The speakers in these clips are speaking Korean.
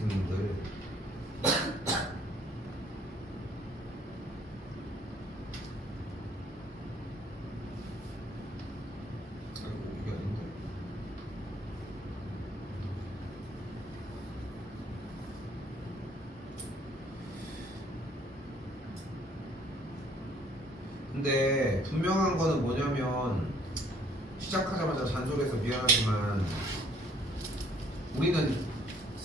선생님들. 아이고 이게 아닌데. 근데 분명한 거는 뭐냐면 시작하자마자 잔소리해서 미안하지만 우리는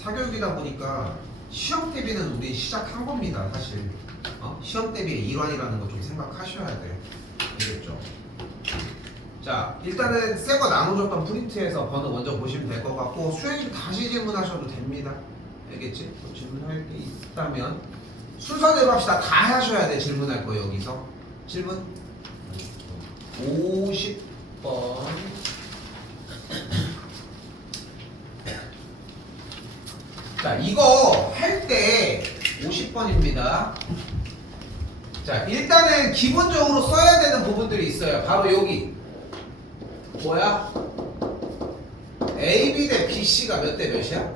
사교육이다 보니까 시험 대비는 우리 시작한 겁니다. 사실 시험 대비의 일환이라는 거 좀 생각하셔야 돼요. 알겠죠? 자, 일단은 새 거 나눠줬던 프린트에서 번호 먼저 보시면 될 것 같고 수행님 다시 질문하셔도 됩니다. 알겠지? 또 질문할 게 있다면 순서대로 합시다. 다 하셔야 돼. 질문할 거 여기서 질문 50번 자, 이거 할 때 50번입니다. 자, 일단은 기본적으로 써야 되는 부분들이 있어요. 바로 여기 뭐야? AB 대 BC가 몇 대 몇이야?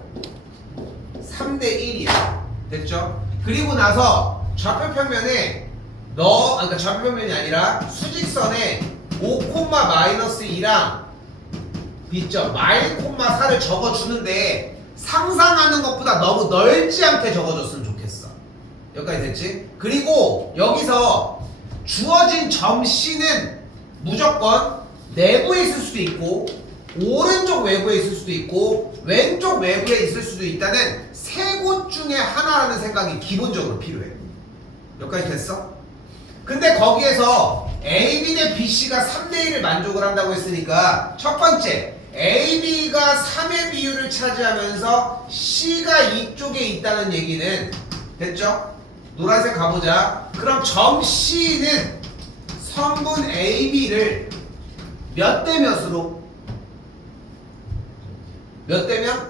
3대 1이야. 됐죠? 그리고 나서 좌표평면에 그러니까 좌표평면이 아니라 수직선에 5,-2랑 B점 마일 콤마 4를 적어주는데 상상하는 것보다 너무 넓지 않게 적어줬으면 좋겠어. 여기까지 됐지? 그리고 여기서 주어진 점 C는 무조건 내부에 있을 수도 있고 오른쪽 외부에 있을 수도 있고 왼쪽 외부에 있을 수도 있다는 세 곳 중에 하나라는 생각이 기본적으로 필요해. 여기까지 됐어? 근데 거기에서 AB 대 BC가 3대 1을 만족을 한다고 했으니까 첫 번째 AB가 3의 비율을 차지하면서 C가 이쪽에 있다는 얘기는 됐죠? 노란색 가보자. 그럼 점 C는 선분 AB를 몇 대 몇으로? 몇 대 몇?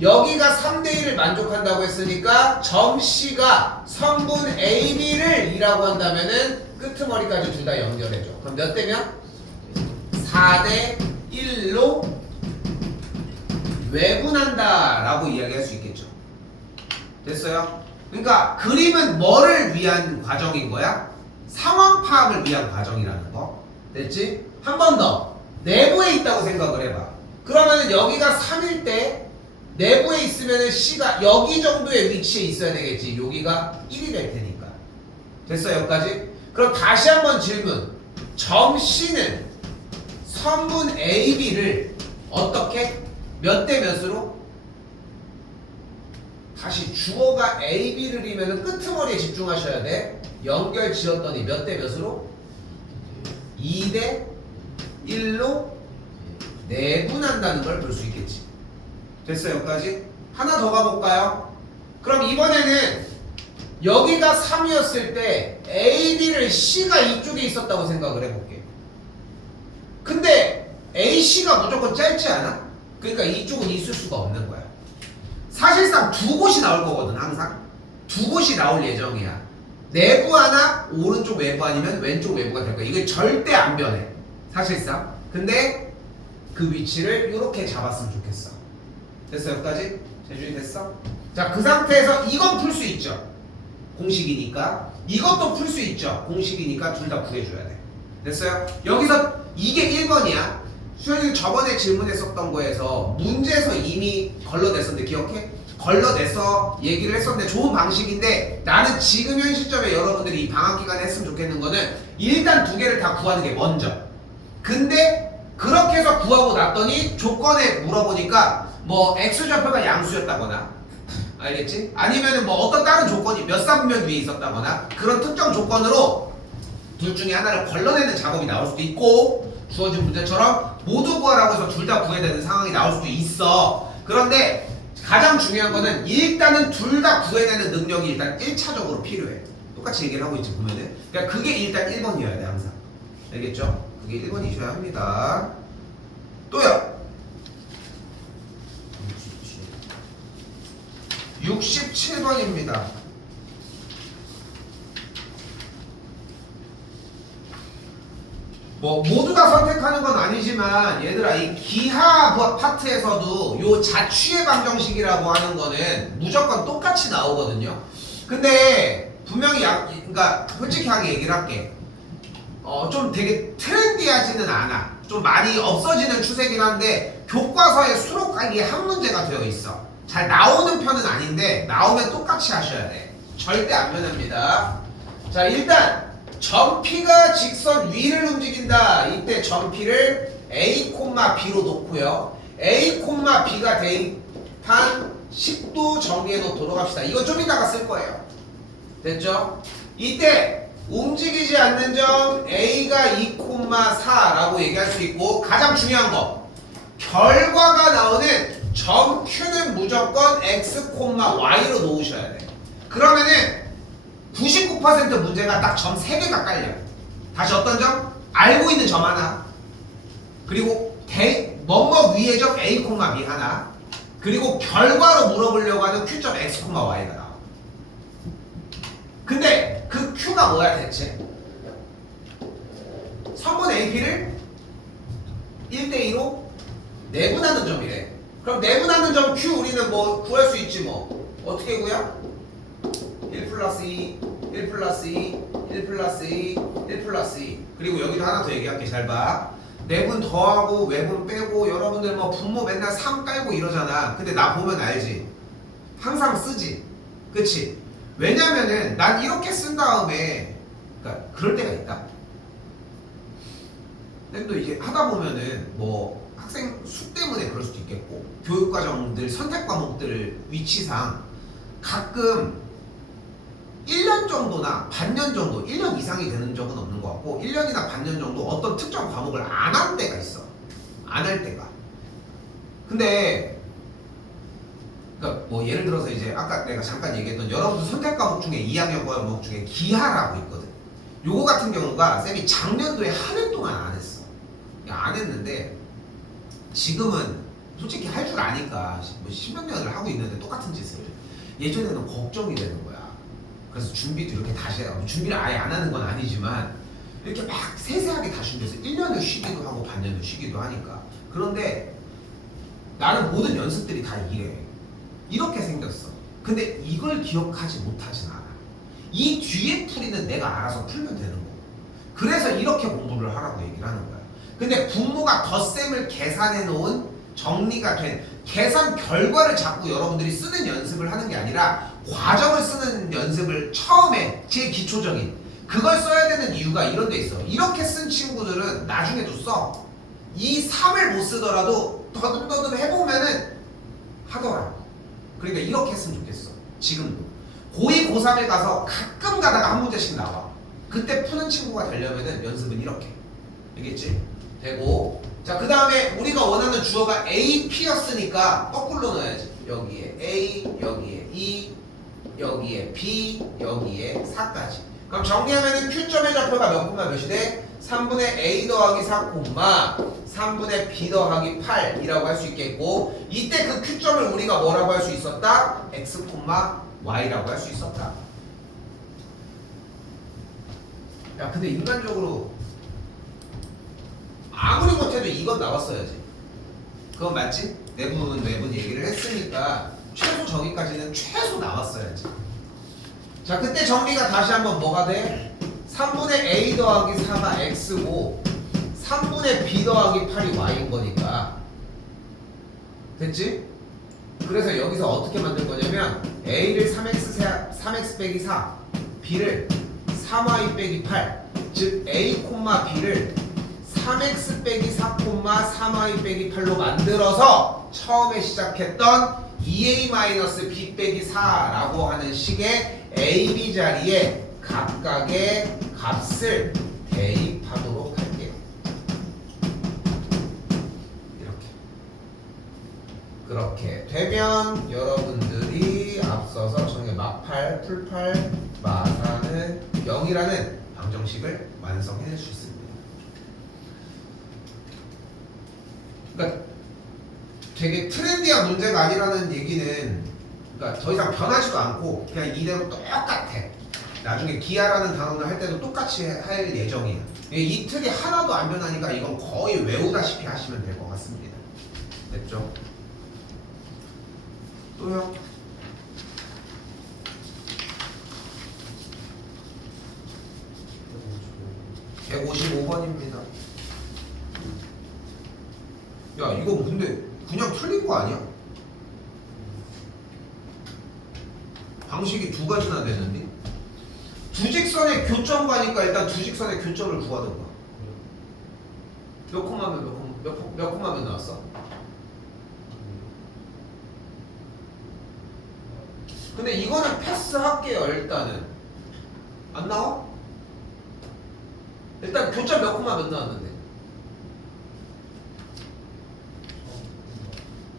여기가 3대 1을 만족한다고 했으니까 점 C가 선분 AB를 2라고 한다면은 끄트머리까지 둘 다 연결해줘. 그럼 몇 대 몇? 4대 1로 외분한다 라고 이야기할 수 있겠죠. 됐어요? 그러니까 그림은 뭐를 위한 과정인 거야? 상황 파악을 위한 과정이라는 거. 됐지? 한 번 더 내부에 있다고 생각을 해봐. 그러면은 여기가 3일 때 내부에 있으면은 C가 여기 정도의 위치에 있어야 되겠지. 여기가 1이 될 테니까. 됐어요? 여기까지? 그럼 다시 한번 질문. 점 C는 선분 AB를 어떻게? 몇 대 몇으로? 다시 주어가 AB를 이면은 끄트머리에 집중하셔야 돼. 연결 지었더니 몇 대 몇으로? 2대 1로 내분한다는 걸 볼 수 있겠지. 됐어요? 여기까지? 하나 더 가볼까요? 그럼 이번에는 여기가 3이었을 때 AB를 C가 이쪽에 있었다고 생각을 해볼게. 근데 AC가 무조건 짧지 않아? 그러니까 이쪽은 있을 수가 없는 거야. 사실상 두 곳이 나올 거거든. 항상 두 곳이 나올 예정이야. 내부 하나, 오른쪽 외부 아니면 왼쪽 외부가 될 거야. 이거 절대 안 변해 사실상. 근데 그 위치를 이렇게 잡았으면 좋겠어. 됐어? 여기까지? 재준이 됐어? 자, 그 상태에서 이건 풀 수 있죠. 공식이니까. 이것도 풀 수 있죠. 공식이니까 둘 다 구해줘야 돼. 됐어요? 여기서 이게 1번이야. 수현이는 저번에 질문했었던 거에서 문제에서 이미 걸러냈었는데 기억해? 걸러내서 얘기를 했었는데 좋은 방식인데 나는 지금 현 시점에 여러분들이 이 방학 기간에 했으면 좋겠는 거는 일단 두 개를 다 구하는 게 먼저. 근데 그렇게 해서 구하고 났더니 조건에 물어보니까 뭐 X좌표가 양수였다거나 알겠지? 아니면은 뭐 어떤 다른 조건이 몇 사분면 위에 있었다거나 그런 특정 조건으로 둘 중에 하나를 걸러내는 작업이 나올 수도 있고 주어진 문제처럼 모두 구하라고 해서 둘 다 구해야 되는 상황이 나올 수도 있어. 그런데 가장 중요한 거는 일단은 둘 다 구해내는 능력이 일단 1차적으로 필요해. 똑같이 얘기를 하고 있지 보면은. 그러니까 그게 일단 1번이어야 돼 항상. 알겠죠? 그게 1번이셔야 합니다. 또요. 67번입니다. 뭐 모두 다 선택하는 건 아니지만 얘들아 이 기하 파트에서도 요 자취의 방정식이라고 하는 거는 무조건 똑같이 나오거든요. 근데 분명히 그러니까 솔직하게 얘기를 할게. 좀 되게 트렌디하지는 않아. 좀 많이 없어지는 추세긴 한데 교과서에 수록하기에 한 문제가 되어 있어. 잘 나오는 편은 아닌데 나오면 똑같이 하셔야 돼. 절대 안 변합니다. 자, 일단 점 P가 직선 위를 움직인다. 이때 점 P를 A, B로 놓고요. A, B가 대입한 식도 정리해 놓도록 합시다. 이거 좀 이따가 쓸 거예요. 됐죠? 이때 움직이지 않는 점 A가 2,4라고 얘기할 수 있고 가장 중요한 거 결과가 나오는 점 Q는 무조건 X, Y로 놓으셔야 돼. 그러면은 99% 문제가 딱 점 3개가 깔려요. 다시 어떤 점? 알고 있는 점 하나, 그리고 뭐뭐 위의 점 A, B 하나, 그리고 결과로 물어보려고 하는 Q점 X, Y가 나와. 근데 그 Q가 뭐야 대체? 선분 AP를 1대2로 내분하는 점이래. 그럼 내분하는 점 Q 우리는 뭐 구할 수 있지 뭐. 어떻게 구해? 1 플러스 2, 1 플러스 2, 1 플러스 2, 1 플러스 2. 그리고 여기도 하나 더 얘기할게. 잘 봐. 내분 더하고 외분 빼고 여러분들 뭐 분모 맨날 3 깔고 이러잖아. 근데 나 보면 알지? 항상 쓰지. 그치? 왜냐면은 난 이렇게 쓴 다음에 그러니까 그럴 때가 있다. 근데 또 이제 하다 보면은 뭐 학생 수 때문에 그럴 수도 있겠고 교육과정들 선택 과목들 위치상 가끔 1년 정도나 반년 정도 1년 이상이 되는 적은 없는 것 같고 1년이나 반년 정도 어떤 특정 과목을 안 한 때가 있어. 안 할 때가. 근데 그러니까 뭐 예를 들어서 이제 아까 내가 잠깐 얘기했던 여러분들 선택 과목 중에 2학년 과목 중에 기하라고 있거든. 요거 같은 경우가 쌤이 작년도에 한 해 동안 안 했어. 안 했는데 지금은 솔직히 할 줄 아니까 뭐 10몇 년을 하고 있는데 똑같은 짓을 예전에는 걱정이 되는 거야. 그래서 준비도 이렇게 다시 해요. 준비를 아예 안 하는 건 아니지만 이렇게 막 세세하게 다 준비해서 1년을 쉬기도 하고 반년을 쉬기도 하니까. 그런데 나는 모든 연습들이 다 이래. 이렇게 생겼어. 근데 이걸 기억하지 못하진 않아. 이 뒤에 풀이는 내가 알아서 풀면 되는 거고. 그래서 이렇게 공부를 하라고 얘기를 하는 거야. 근데 부모가 덧셈을 계산해 놓은 정리가 된 계산 결과를 자꾸 여러분들이 쓰는 연습을 하는 게 아니라 과정을 쓰는 연습을 처음에 제일 기초적인 그걸 써야 되는 이유가 이런 데 있어. 이렇게 쓴 친구들은 나중에도 써. 이 3을 못 쓰더라도 더듬더듬 해보면은 하더라고. 그러니까 이렇게 했으면 좋겠어. 지금도 고2, 고3에 가서 가끔 가다가 한 문제씩 나와. 그때 푸는 친구가 되려면은 연습은 이렇게. 알겠지? 되고. 자, 그 다음에 우리가 원하는 주어가 A, P였으니까 거꾸로 넣어야지. 여기에 A, 여기에 E, 여기에 B, 여기에 4까지. 그럼 정리하면은 Q점의 좌표가 몇 콤마 몇이 돼? 3분의 A 더하기 4 콤마 3분의 B 더하기 8이라고 할 수 있겠고, 이때 그 Q점을 우리가 뭐라고 할 수 있었다? X 콤마 Y라고 할 수 있었다. 야, 근데 인간적으로 아무리 못해도 이건 나왔어야지. 그건 맞지? 내분 얘기를 했으니까 최소 저기까지는 최소 나왔어야지. 자, 그때 정리가 다시 한번 뭐가 돼? 3분의 A 더하기 4가 X고 3분의 B 더하기 8이 Y인 거니까. 됐지? 그래서 여기서 어떻게 만들 거냐면 A를 3X 빼기 4, B를 3Y 빼기 8, 즉 A, B를 3x 빼기 4, 3y 빼기 8로 만들어서 처음에 시작했던 2a-b 빼기 4라고 하는 식의 a, b 자리에 각각의 값을 대입하도록 할게요. 이렇게. 그렇게 되면 여러분들이 앞서서 정의 막팔, 풀팔, 마사는 0이라는 방정식을 완성해낼 수 있습니다. 그러니까 되게 트렌디한 문제가 아니라는 얘기는 그러니까 더 이상 변하지도 않고 그냥 이대로 똑같아. 나중에 기하라는 단원을 할 때도 똑같이 할 예정이에요. 이 틀이 하나도 안 변하니까 이건 거의 외우다시피 하시면 될 것 같습니다. 됐죠? 또요? (155번입니다) 야 이거 근데 그냥 틀린 거 아니야? 방식이 두 가지나 되는데 두 직선의 교점과니까 일단 두 직선의 교점을 구하던가. 몇 콤마면 몇 콤마면 나왔어? 근데 이거는 패스할게요. 일단은 안 나와? 일단 교점 몇 콤마 몇 나왔는데?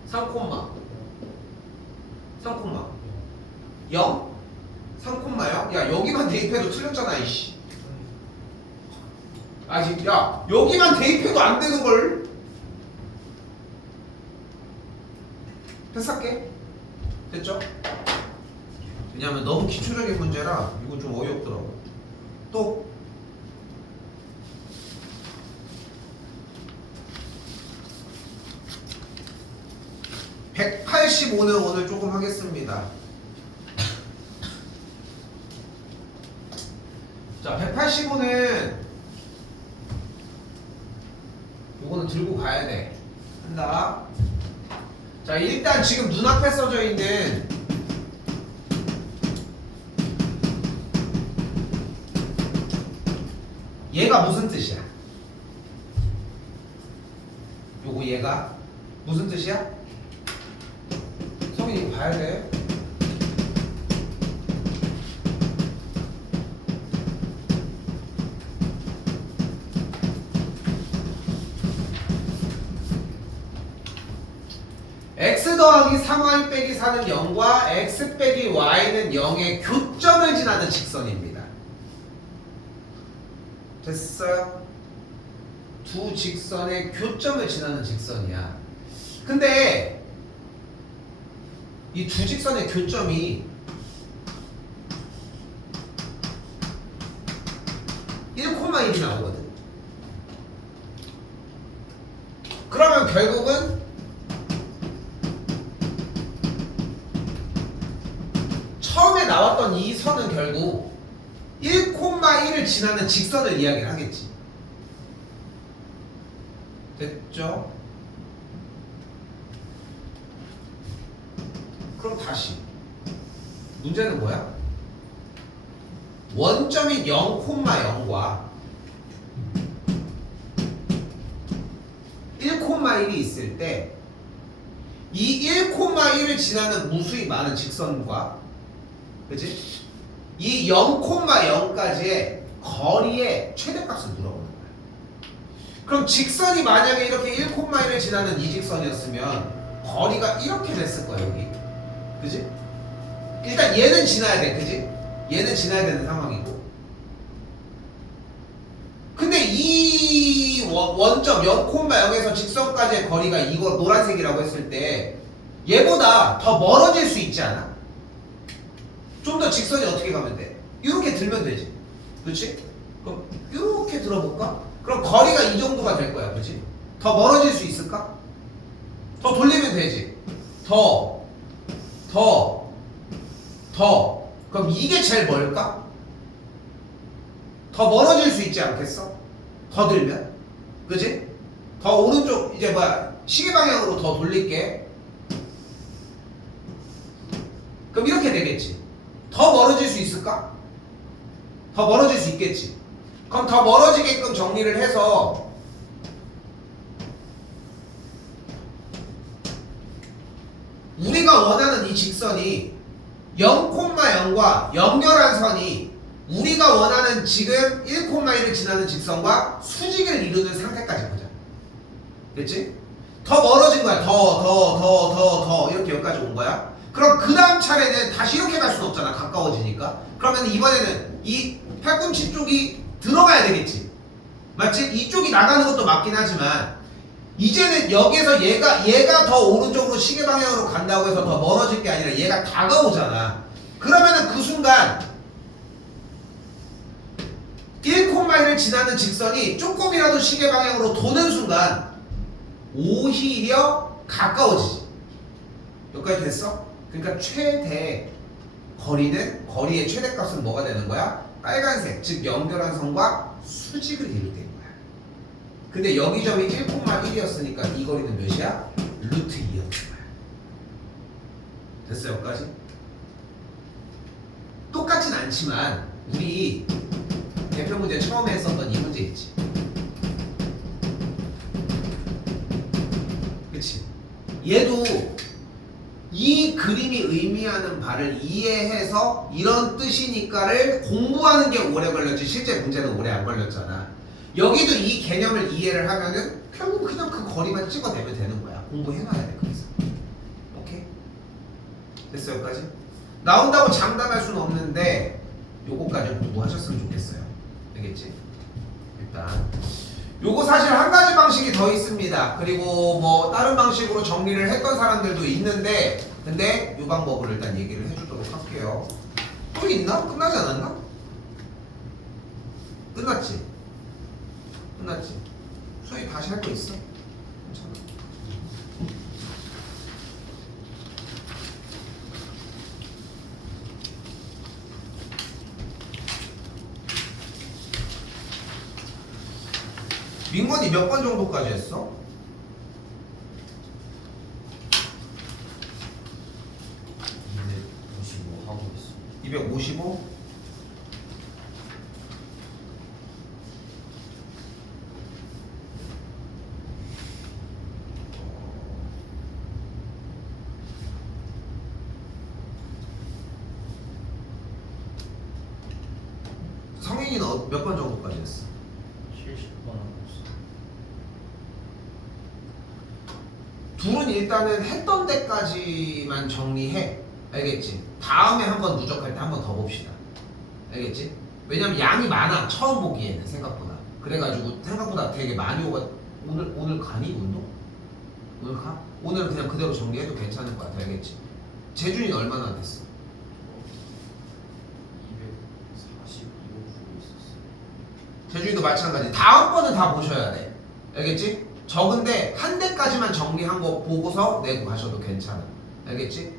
3콤마 3콤마 0? 3콤마요? 야 여기만 대입해도 틀렸잖아 이씨. 아직 야 여기만 대입해도 안 되는걸. 패스할게. 됐죠? 왜냐면 너무 기초적인 문제라 이거 좀 어이없더라고. 또 185는 오늘 조금 하겠습니다. 자, 185는 요거는 들고 가야 돼. 한다. 자, 일단 지금 눈앞에 써져 있는 얘가 무슨 뜻이야? 요거 얘가 무슨 뜻이야? 성인이 봐야 돼. x 더하기 3y 빼기 4는 0과 x 빼기 y는 0의 교점을 지나는 직선입니다. 됐어요? 두 직선의 교점을 지나는 직선이야. 근데 이 두 직선의 교점이 1,1이 나오거든. 그러면 결국은 처음에 나왔던 이 선은 결국 1,1을 지나는 직선을 이야기를 하겠지. 됐죠? 그럼 다시 문제는 뭐야? 원점인 0,0과 1,1이 있을 때 이 1,1을 지나는 무수히 많은 직선과 그치? 이 0,0까지의 거리의 최대값을 물어보는 거야. 그럼 직선이 만약에 이렇게 1,1을 지나는 이 직선이었으면 거리가 이렇게 됐을 거야 여기. 그지? 일단 얘는 지나야 돼. 그지? 얘는 지나야 되는 상황이고. 근데 이 원점 0,0에서 직선까지의 거리가 이거 노란색이라고 했을 때 얘보다 더 멀어질 수 있지 않아? 좀 더 직선이 어떻게 가면 돼? 이렇게 들면 되지. 그렇지? 그럼 이렇게 들어볼까? 그럼 거리가 이 정도가 될 거야. 그렇지? 더 멀어질 수 있을까? 더 돌리면 되지. 더. 그럼 이게 제일 멀까? 더 멀어질 수 있지 않겠어? 더 들면? 그치? 더 오른쪽 이제 시계 방향으로 더 돌릴게. 그럼 이렇게 되겠지. 더 멀어질 수 있을까? 더 멀어질 수 있겠지. 그럼 더 멀어지게끔 정리를 해서 우리가 원하는 이 직선이 0,0과 연결한 선이 우리가 원하는 지금 1,1을 지나는 직선과 수직을 이루는 상태까지 보자. 됐지? 더 멀어진 거야. 더 이렇게 여기까지 온 거야. 그럼 그 다음 차례는 다시 이렇게 갈 수는 없잖아. 가까워지니까. 그러면 이번에는 이 팔꿈치 쪽이 들어가야 되겠지. 맞지? 이쪽이 나가는 것도 맞긴 하지만 이제는 여기에서 얘가 더 오른쪽으로 시계 방향으로 간다고 해서 더 멀어질 게 아니라 얘가 다가오잖아. 그러면은 그 순간 1,1을 지나는 직선이 조금이라도 시계 방향으로 도는 순간 오히려 가까워지지. 여기까지 됐어? 그러니까 최대 거리는 거리의 최대값은 뭐가 되는 거야? 빨간색, 즉 연결한 선과 수직을 이룰 때인 거야. 근데 여기 점이 1,1이었으니까 이 거리는 몇이야? 루트 2였던 거야. 됐어 여기까지? 똑같진 않지만 우리 대표 문제 처음에 했었던 이 문제 있지. 그치? 얘도 이 그림이 의미하는 바를 이해해서 이런 뜻이니까를 공부하는 게 오래 걸렸지 실제 문제는 오래 안 걸렸잖아. 여기도 이 개념을 이해를 하면은 결국 그냥 그 거리만 찍어내면 되는 거야. 공부해놔야 돼. 그래서 오케이? 됐어 여기까지? 나온다고 장담할 수는 없는데 요거까지 공부하셨으면 좋겠어요. 알겠지? 일단 요거 사실 한 가지 방식이 더 있습니다. 그리고 뭐 다른 방식으로 정리를 했던 사람들도 있는데 근데 이 방법을 일단 얘기를 해주도록 할게요. 또 있나? 끝나지 않았나? 끝났지? 끝났지? 수업이 다시 할 거 있어? 괜찮아. 민건이 몇 번 정도까지 했어? 255 하고 있어. 255? 성인이는 몇 번 정도까지 했어? 70번 하고 있어. 둘은 일단은 했던 데까지만 정리해. 알겠지? 다음에 한번 누적할 때 한 번 더 봅시다. 알겠지? 왜냐면 양이 많아. 처음 보기에는 생각보다. 그래가지고 생각보다 되게 많이 오가. 오늘 가니 운동? 오늘 가? 오늘은 그냥 그대로 정리해도 괜찮을 것 같아. 알겠지? 재준이는 얼마나 됐어? 242번 주고 있었어. 재준이도 마찬가지. 다음번은 다 보셔야 돼. 알겠지? 적은데 한 대까지만 정리한 거 보고서 내고 가셔도 괜찮아. 알겠지?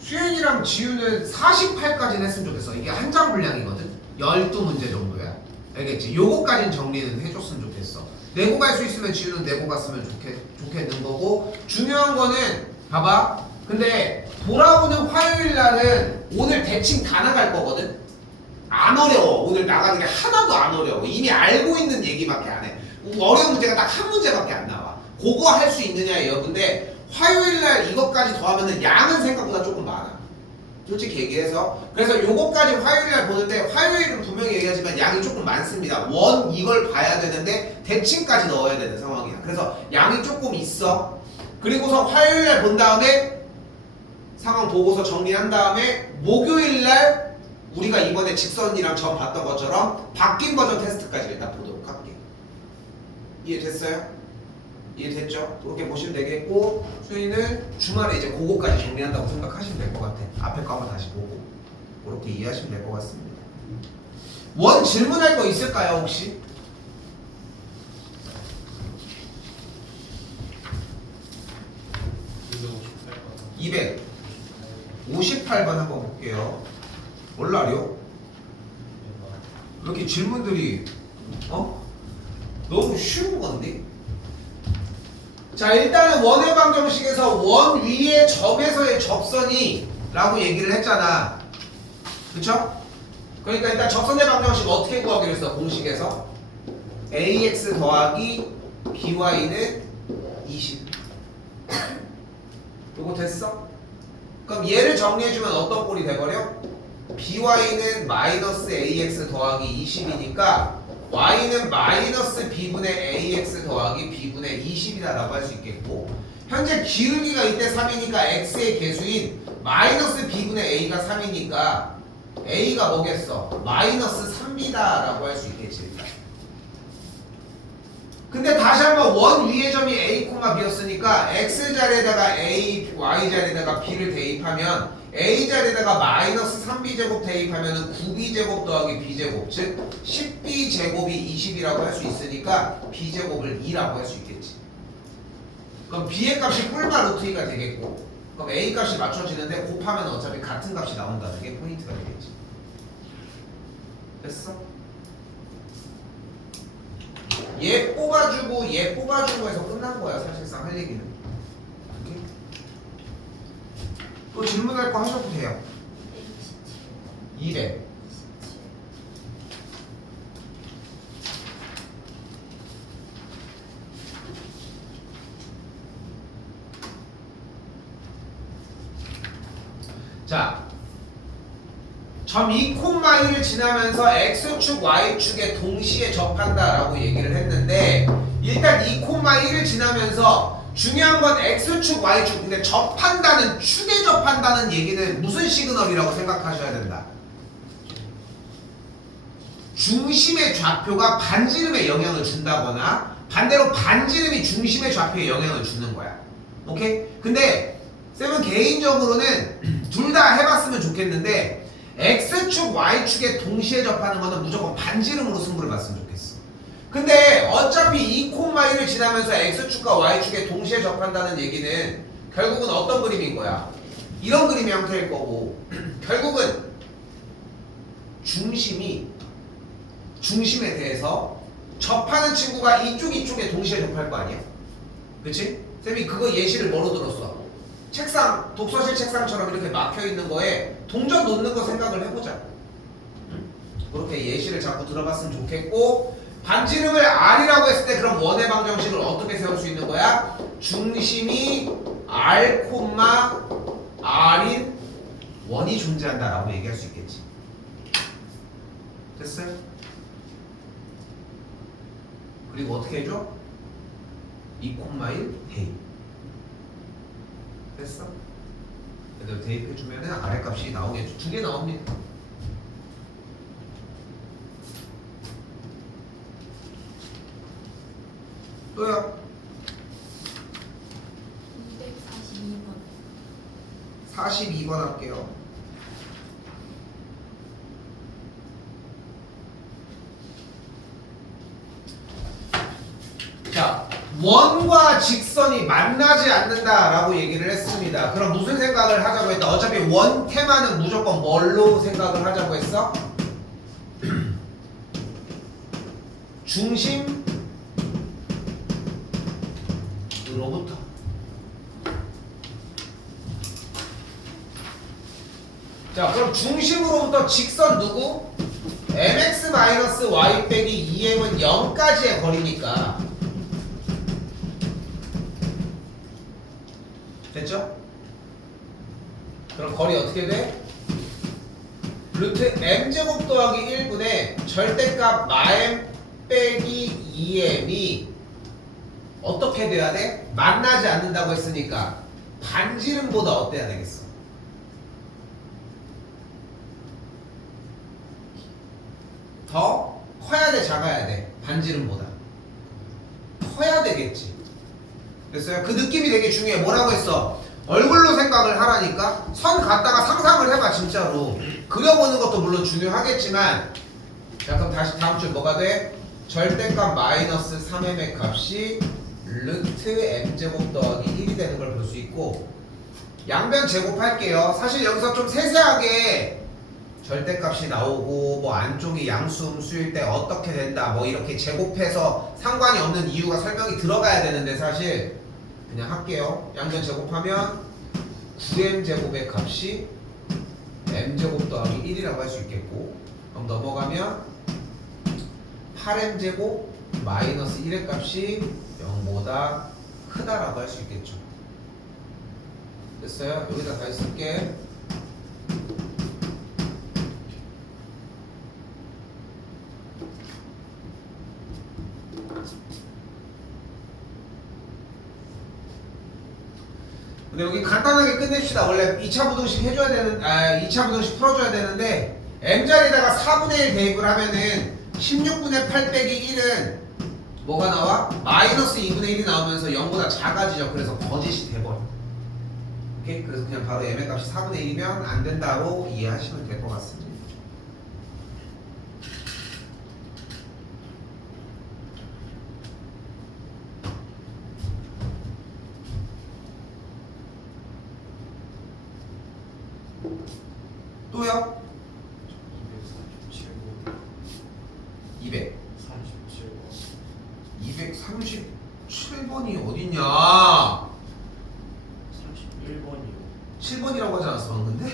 수현이랑 지우는 48까지는 했으면 좋겠어. 이게 한 장 분량이거든. 12문제 정도야. 알겠지? 요거까지는 정리는 해줬으면 좋겠어. 내고 갈 수 있으면 지우는 내고 갔으면 좋겠는 거고, 중요한 거는 봐봐. 근데 돌아오는 화요일 날은 오늘 대칭 다 나갈 거거든. 안 어려워. 오늘 나가는 게 하나도 안 어려워. 이미 알고 있는 얘기밖에 안 해. 어려운 문제가 딱 한 문제밖에 안 나와. 그거 할 수 있느냐 여부인데, 화요일 날 이것까지 더하면은 양은 생각보다 조금 많아. 솔직히 얘기해서. 그래서 요거까지 화요일 날 보는데, 화요일은 분명히 얘기하지만 양이 조금 많습니다. 원 이걸 봐야 되는데 대칭까지 넣어야 되는 상황이야. 그래서 양이 조금 있어. 그리고서 화요일 날 본 다음에 상황 보고서 정리한 다음에 목요일 날 우리가 이번에 직선이랑 점 봤던 것처럼 바뀐 버전 테스트까지 일단 보도록 할게. 이해됐어요? 이해됐죠? 그렇게 보시면 되겠고, 수인은 주말에 이제 그거까지 정리한다고 생각하시면 될 것 같아. 앞에 거 한번 다시 보고 그렇게 이해하시면 될 것 같습니다. 원 질문할 거 있을까요 혹시? 번 258번 한번 볼게요. 몰라요? 이렇게 질문들이 너무 쉬운 건데? 자, 일단은 원의 방정식에서 원 위의 점에서의 접선이 라고 얘기를 했잖아. 그쵸? 그러니까 일단 접선의 방정식 어떻게 구하기로 했어? 공식에서 ax 더하기 by는 20. 요거 됐어? 그럼 얘를 정리해주면 어떤 꼴이 돼버려? by는 마이너스 ax 더하기 20이니까 y는 마이너스 b분의 ax 더하기 b분의 20이다 라고 할 수 있겠고, 현재 기울기가 이때 3이니까 x의 개수인 마이너스 b분의 a가 3이니까 a가 뭐겠어? 마이너스 3이다 라고 할 수 있겠지. 일단 근데 다시 한번 원 위의 점이 a, b였으니까 x 자리에다가 a, y 자리에다가 b를 대입하면 a 자리에다가 마이너스 3b제곱 대입하면 9b제곱 더하기 b제곱 즉 10b제곱이 20이라고 할 수 있으니까 b제곱을 2라고 할 수 있겠지. 그럼 b의 값이 뿔마 루트 2가 되겠고 그럼 a 값이 맞춰지는데 곱하면 어차피 같은 값이 나온다는 게 포인트가 되겠지. 됐어? 얘 뽑아주고 얘 뽑아주고 해서 끝난 거야 사실상 할 얘기는. 오케이? 또 질문할 거 하셔도 돼요. 200. 자, 점 2,1을 지나면서 x축, y축에 동시에 접한다라고 얘기를 했는데 일단 2,1을 지나면서 중요한 건 x축, y축 근데 접한다는 축에 접한다는 얘기는 무슨 시그널이라고 생각하셔야 된다. 중심의 좌표가 반지름에 영향을 준다거나 반대로 반지름이 중심의 좌표에 영향을 주는 거야. 오케이? 근데 쌤은 개인적으로는 둘 다 해봤으면 좋겠는데 X축, Y축에 동시에 접하는 거는 무조건 반지름으로 승부를 봤으면 좋겠어. 근데 어차피 2,1을 지나면서 X축과 Y축에 동시에 접한다는 얘기는 결국은 어떤 그림인 거야? 이런 그림의 형태일 거고 결국은 중심에 대해서 접하는 친구가 이쪽에 동시에 접할 거 아니야? 그치? 쌤이 그거 예시를 뭐로 들었어? 책상, 독서실 책상처럼 이렇게 막혀있는 거에 동전 놓는 거 생각을 해보자. 그렇게 예시를 자꾸 들어봤으면 좋겠고 반지름을 R이라고 했을 때 그럼 원의 방정식을 어떻게 세울 수 있는 거야? 중심이 R, R인 원이 존재한다라고 얘기할 수 있겠지. 됐어요? 그리고 어떻게 해줘? 2,1 대입. 됐어? 얘들 대입해주면은 아래값이 나오겠죠. 2개 나옵니다. 또요? 242번. 42번 할게요. 자, 원과 직선이 만나지 않는다라고 얘기를 했습니다. 그럼 무슨 생각을 하자고 했다? 어차피 원 테마는 무조건 뭘로 생각을 하자고 했어? 중심으로부터. 자, 그럼 중심으로부터 직선 누구? mx-y 빼기 2m은 0까지의 거리니까 됐죠? 그럼 거리 어떻게 돼? 루트 m제곱 더하기 1분의 절대값 마m 빼기 2m이 어떻게 돼야 돼? 만나지 않는다고 했으니까 반지름보다 어때야 되겠어? 더 커야 돼, 작아야 돼? 반지름보다 커야 되겠지. 됐어요? 그 느낌이 되게 중요해. 뭐라고 했어? 얼굴로 생각을 하라니까. 선 갖다가 상상을 해봐. 진짜로 그려보는 것도 물론 중요하겠지만 자, 그럼 다시 다음 줄 뭐가 돼? 절대값 마이너스 3m의 값이 루트 m제곱 더하기 1이 되는 걸 볼 수 있고 양변 제곱할게요. 사실 여기서 좀 세세하게 절대값이 나오고 뭐 안쪽이 양수음수일 때 어떻게 된다 뭐 이렇게 제곱해서 상관이 없는 이유가 설명이 들어가야 되는데 사실 그냥 할게요. 양변 제곱하면 9m제곱의 값이 m제곱 더하기 1이라고 할 수 있겠고 그럼 넘어가면 8m제곱 마이너스 1의 값이 0보다 크다라고 할 수 있겠죠. 됐어요? 여기다 다시 쓸게. 근데 여기 간단하게 끝냅시다. 원래 2차 부등식 해줘야 되는, 2차 부등식 풀어줘야 되는데 m자리에다가 4분의 1 대입을 하면은 16분의 8 빼기 1은 뭐가 나와? 마이너스 2분의 1이 나오면서 0보다 작아지죠. 그래서 거짓이 돼버려. 오케이? 그래서 그냥 바로 m의 값이 4분의 1이면 안 된다고 이해하시면 될 것 같습니다. 또요? 200. 237번이 어딨냐? 31번이요. 7번이라고 하지 않았어 방금 근데?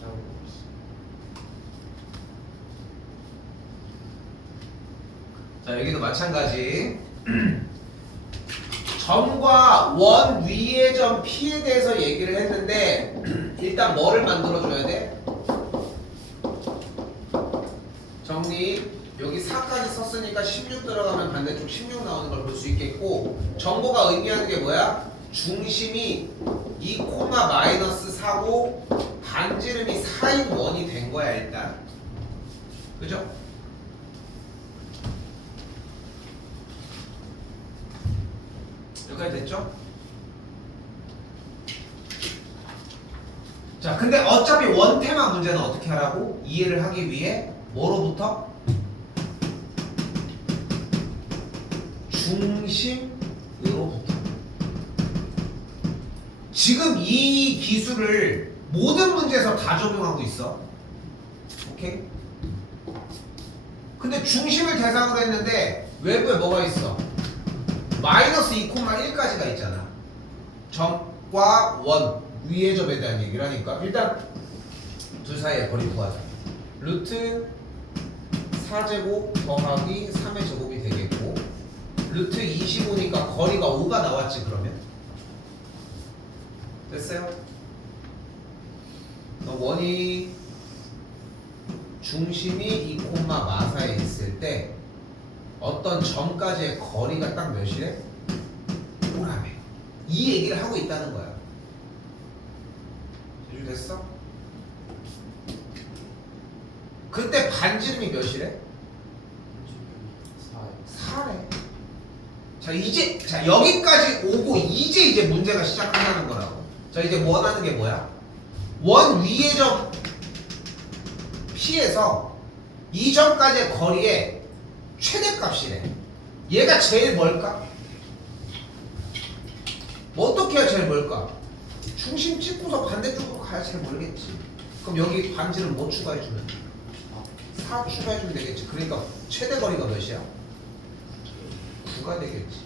잘못 모르겠어. 자 여기도 마찬가지. 점과 원 위의 점 P에 대해서 얘기를 했는데 일단 뭐를 만들어줘야 돼? 정리. 여기 4까지 썼으니까 16 들어가면 반대쪽 16 나오는 걸 볼 수 있겠고 정보가 의미하는 게 뭐야? 중심이 2, 마이너스 4고 반지름이 4인 원이 된 거야 일단. 그죠? 여기까지 됐죠? 자 근데 어차피 원테마 문제는 어떻게 하라고? 이해를 하기 위해 뭐로부터? 중심으로부터. 지금 이 기술을 모든 문제에서 다 적용하고 있어. 오케이? 근데 중심을 대상으로 했는데 외부에 뭐가 있어? 마이너스 2,1까지가 있잖아. 점과 원 위의 점에 대한 얘기를 하니까 일단 둘 사이에 거리 구하자. 루트 4제곱 더하기 3의 제곱이 되겠고 루트 25니까 거리가 5가 나왔지 그러면? 됐어요? 원이 중심이 2, 마사에 있을 때 어떤 점까지의 거리가 딱 몇이래? 5라며. 이 얘기를 하고 있다는 거야. 이해됐어? 그때 반지름이 몇이래? 4래. 자 여기까지 오고 이제 문제가 시작한다는 거라고. 자 이제 원하는 게 뭐야? 원 위의 점 P에서 이 점까지의 거리의 최대값이래. 얘가 제일 멀까? 뭐 어떻게 해야 제일 멀까? 중심 찍고서 반대쪽으로 가야 제일 멀겠지. 그럼 여기 반지름 뭐 추가해주면? 4 추가해주면 되겠지. 그러니까 최대 거리가 몇이야? 9가 되겠지.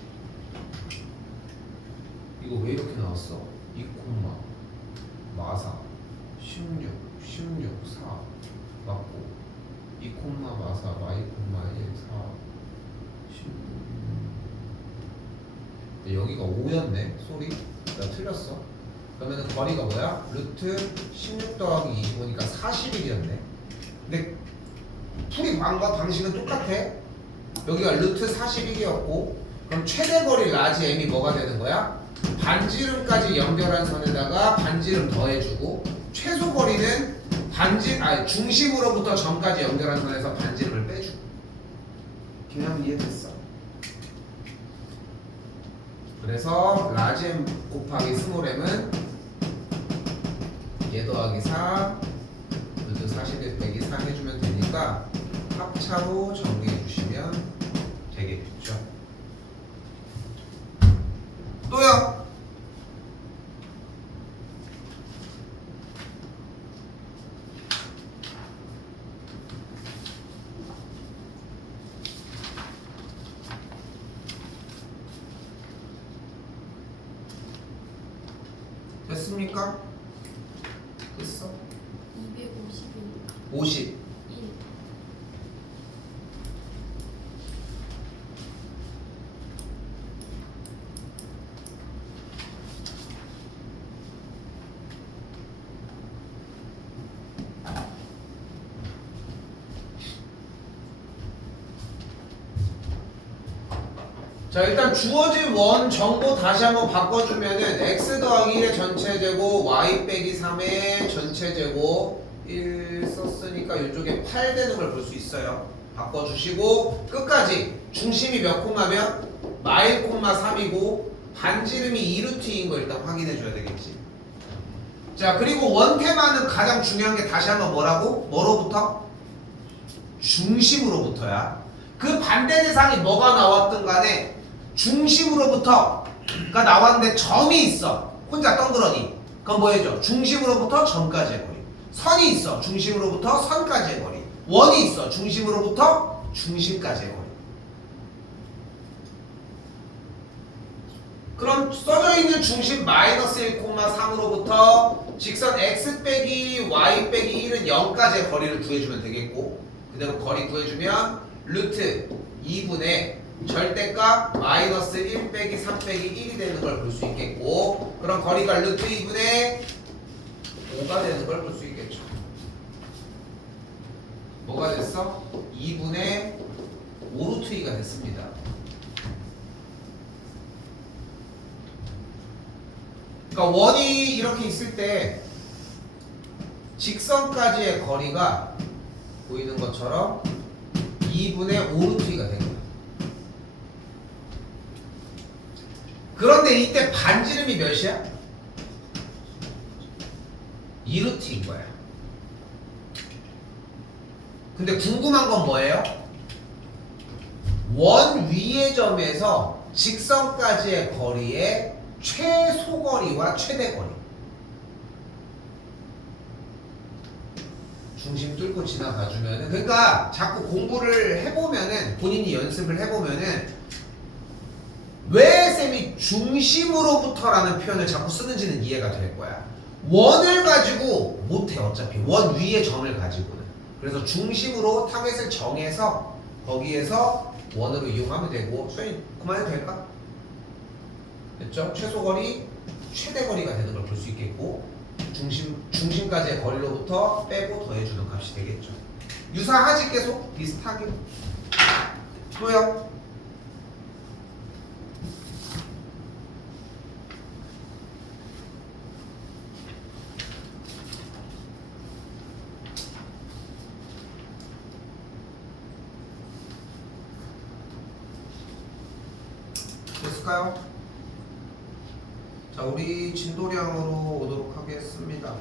이거 왜 이렇게 나왔어? 2, 마사 16, 4 맞고 2, 마사 y, 1, 4 16. 여기가 5였네. 소리. 나 틀렸어. 그러면 거리가 뭐야? 루트 16 더하기 25니까 41이었네. 근데 풀이 방과 방식은 똑같아. 여기가 루트 41이었고 그럼 최대 거리 라지 m이 뭐가 되는 거야? 반지름까지 연결한 선에다가 반지름 더해주고 최소 거리는 중심으로부터 점까지 연결한 선에서 반지름을 빼주고. 개념 이해됐어? 그래서 라지 m 곱하기 스몰 m은 얘 더하기 4 루트 41 빼기 4 해주면 되니까 합차로 정리해 주시면 되겠죠. 또요. 됐습니까? 됐어? 251 50. 1 자 일단 주어진 원 정보 다시 한번 바꿔주면은 x 더하기 1의 전체 제곱 y 빼기 3의 전체 제곱 1 썼으니까 이쪽에 8 되는 걸 볼 수 있어요. 바꿔주시고 끝까지 중심이 몇 콤마면 마일 콤마 3이고 반지름이 2루트인 거 일단 확인해 줘야 되겠지. 자 그리고 원테마는 가장 중요한 게 다시 한번 뭐라고? 뭐로부터? 중심으로부터야. 그 반대 대상이 뭐가 나왔든 간에 중심으로부터가 나왔는데 점이 있어. 혼자 덩그러니. 그럼 뭐 해줘? 중심으로부터 점까지의 거리. 선이 있어. 중심으로부터 선까지의 거리. 원이 있어. 중심으로부터 중심까지의 거리. 그럼 써져 있는 중심 마이너스 1,3으로부터 직선 x 빼기 y 빼기 1은 0까지의 거리를 구해주면 되겠고 그대로 거리 구해주면 루트 2분의 절대값 마이너스 1 빼기 3 빼기 1이 되는 걸 볼 수 있겠고 그럼 거리가 루트 2분의 5가 되는 걸 볼 수 있겠죠. 뭐가 됐어? 2분의 5루트 2가 됐습니다. 그러니까 원이 이렇게 있을 때 직선까지의 거리가 보이는 것처럼 2분의 5루트 2가 된 거야. 그런데 이때 반지름이 몇이야? 2루트인 거야. 근데 궁금한 건 뭐예요? 원 위의 점에서 직선까지의 거리의 최소거리와 최대거리. 중심 뚫고 지나가주면은 그러니까 자꾸 공부를 해보면은 본인이 연습을 해보면은 왜 쌤이 중심으로부터라는 표현을 자꾸 쓰는지는 이해가 될 거야. 원을 가지고 못해 어차피 원 위의 점을 가지고는. 그래서 중심으로 타겟을 정해서 거기에서 원으로 이용하면 되고 수현이 그만해도 될까? 됐죠? 최소거리, 최대거리가 되는 걸 볼 수 있겠고 중심까지의 거리로부터 빼고 더해주는 값이 되겠죠. 유사하지 계속 비슷하게. 또요. 됐을까요? 자, 우리 진도량으로 오도록 하겠습니다.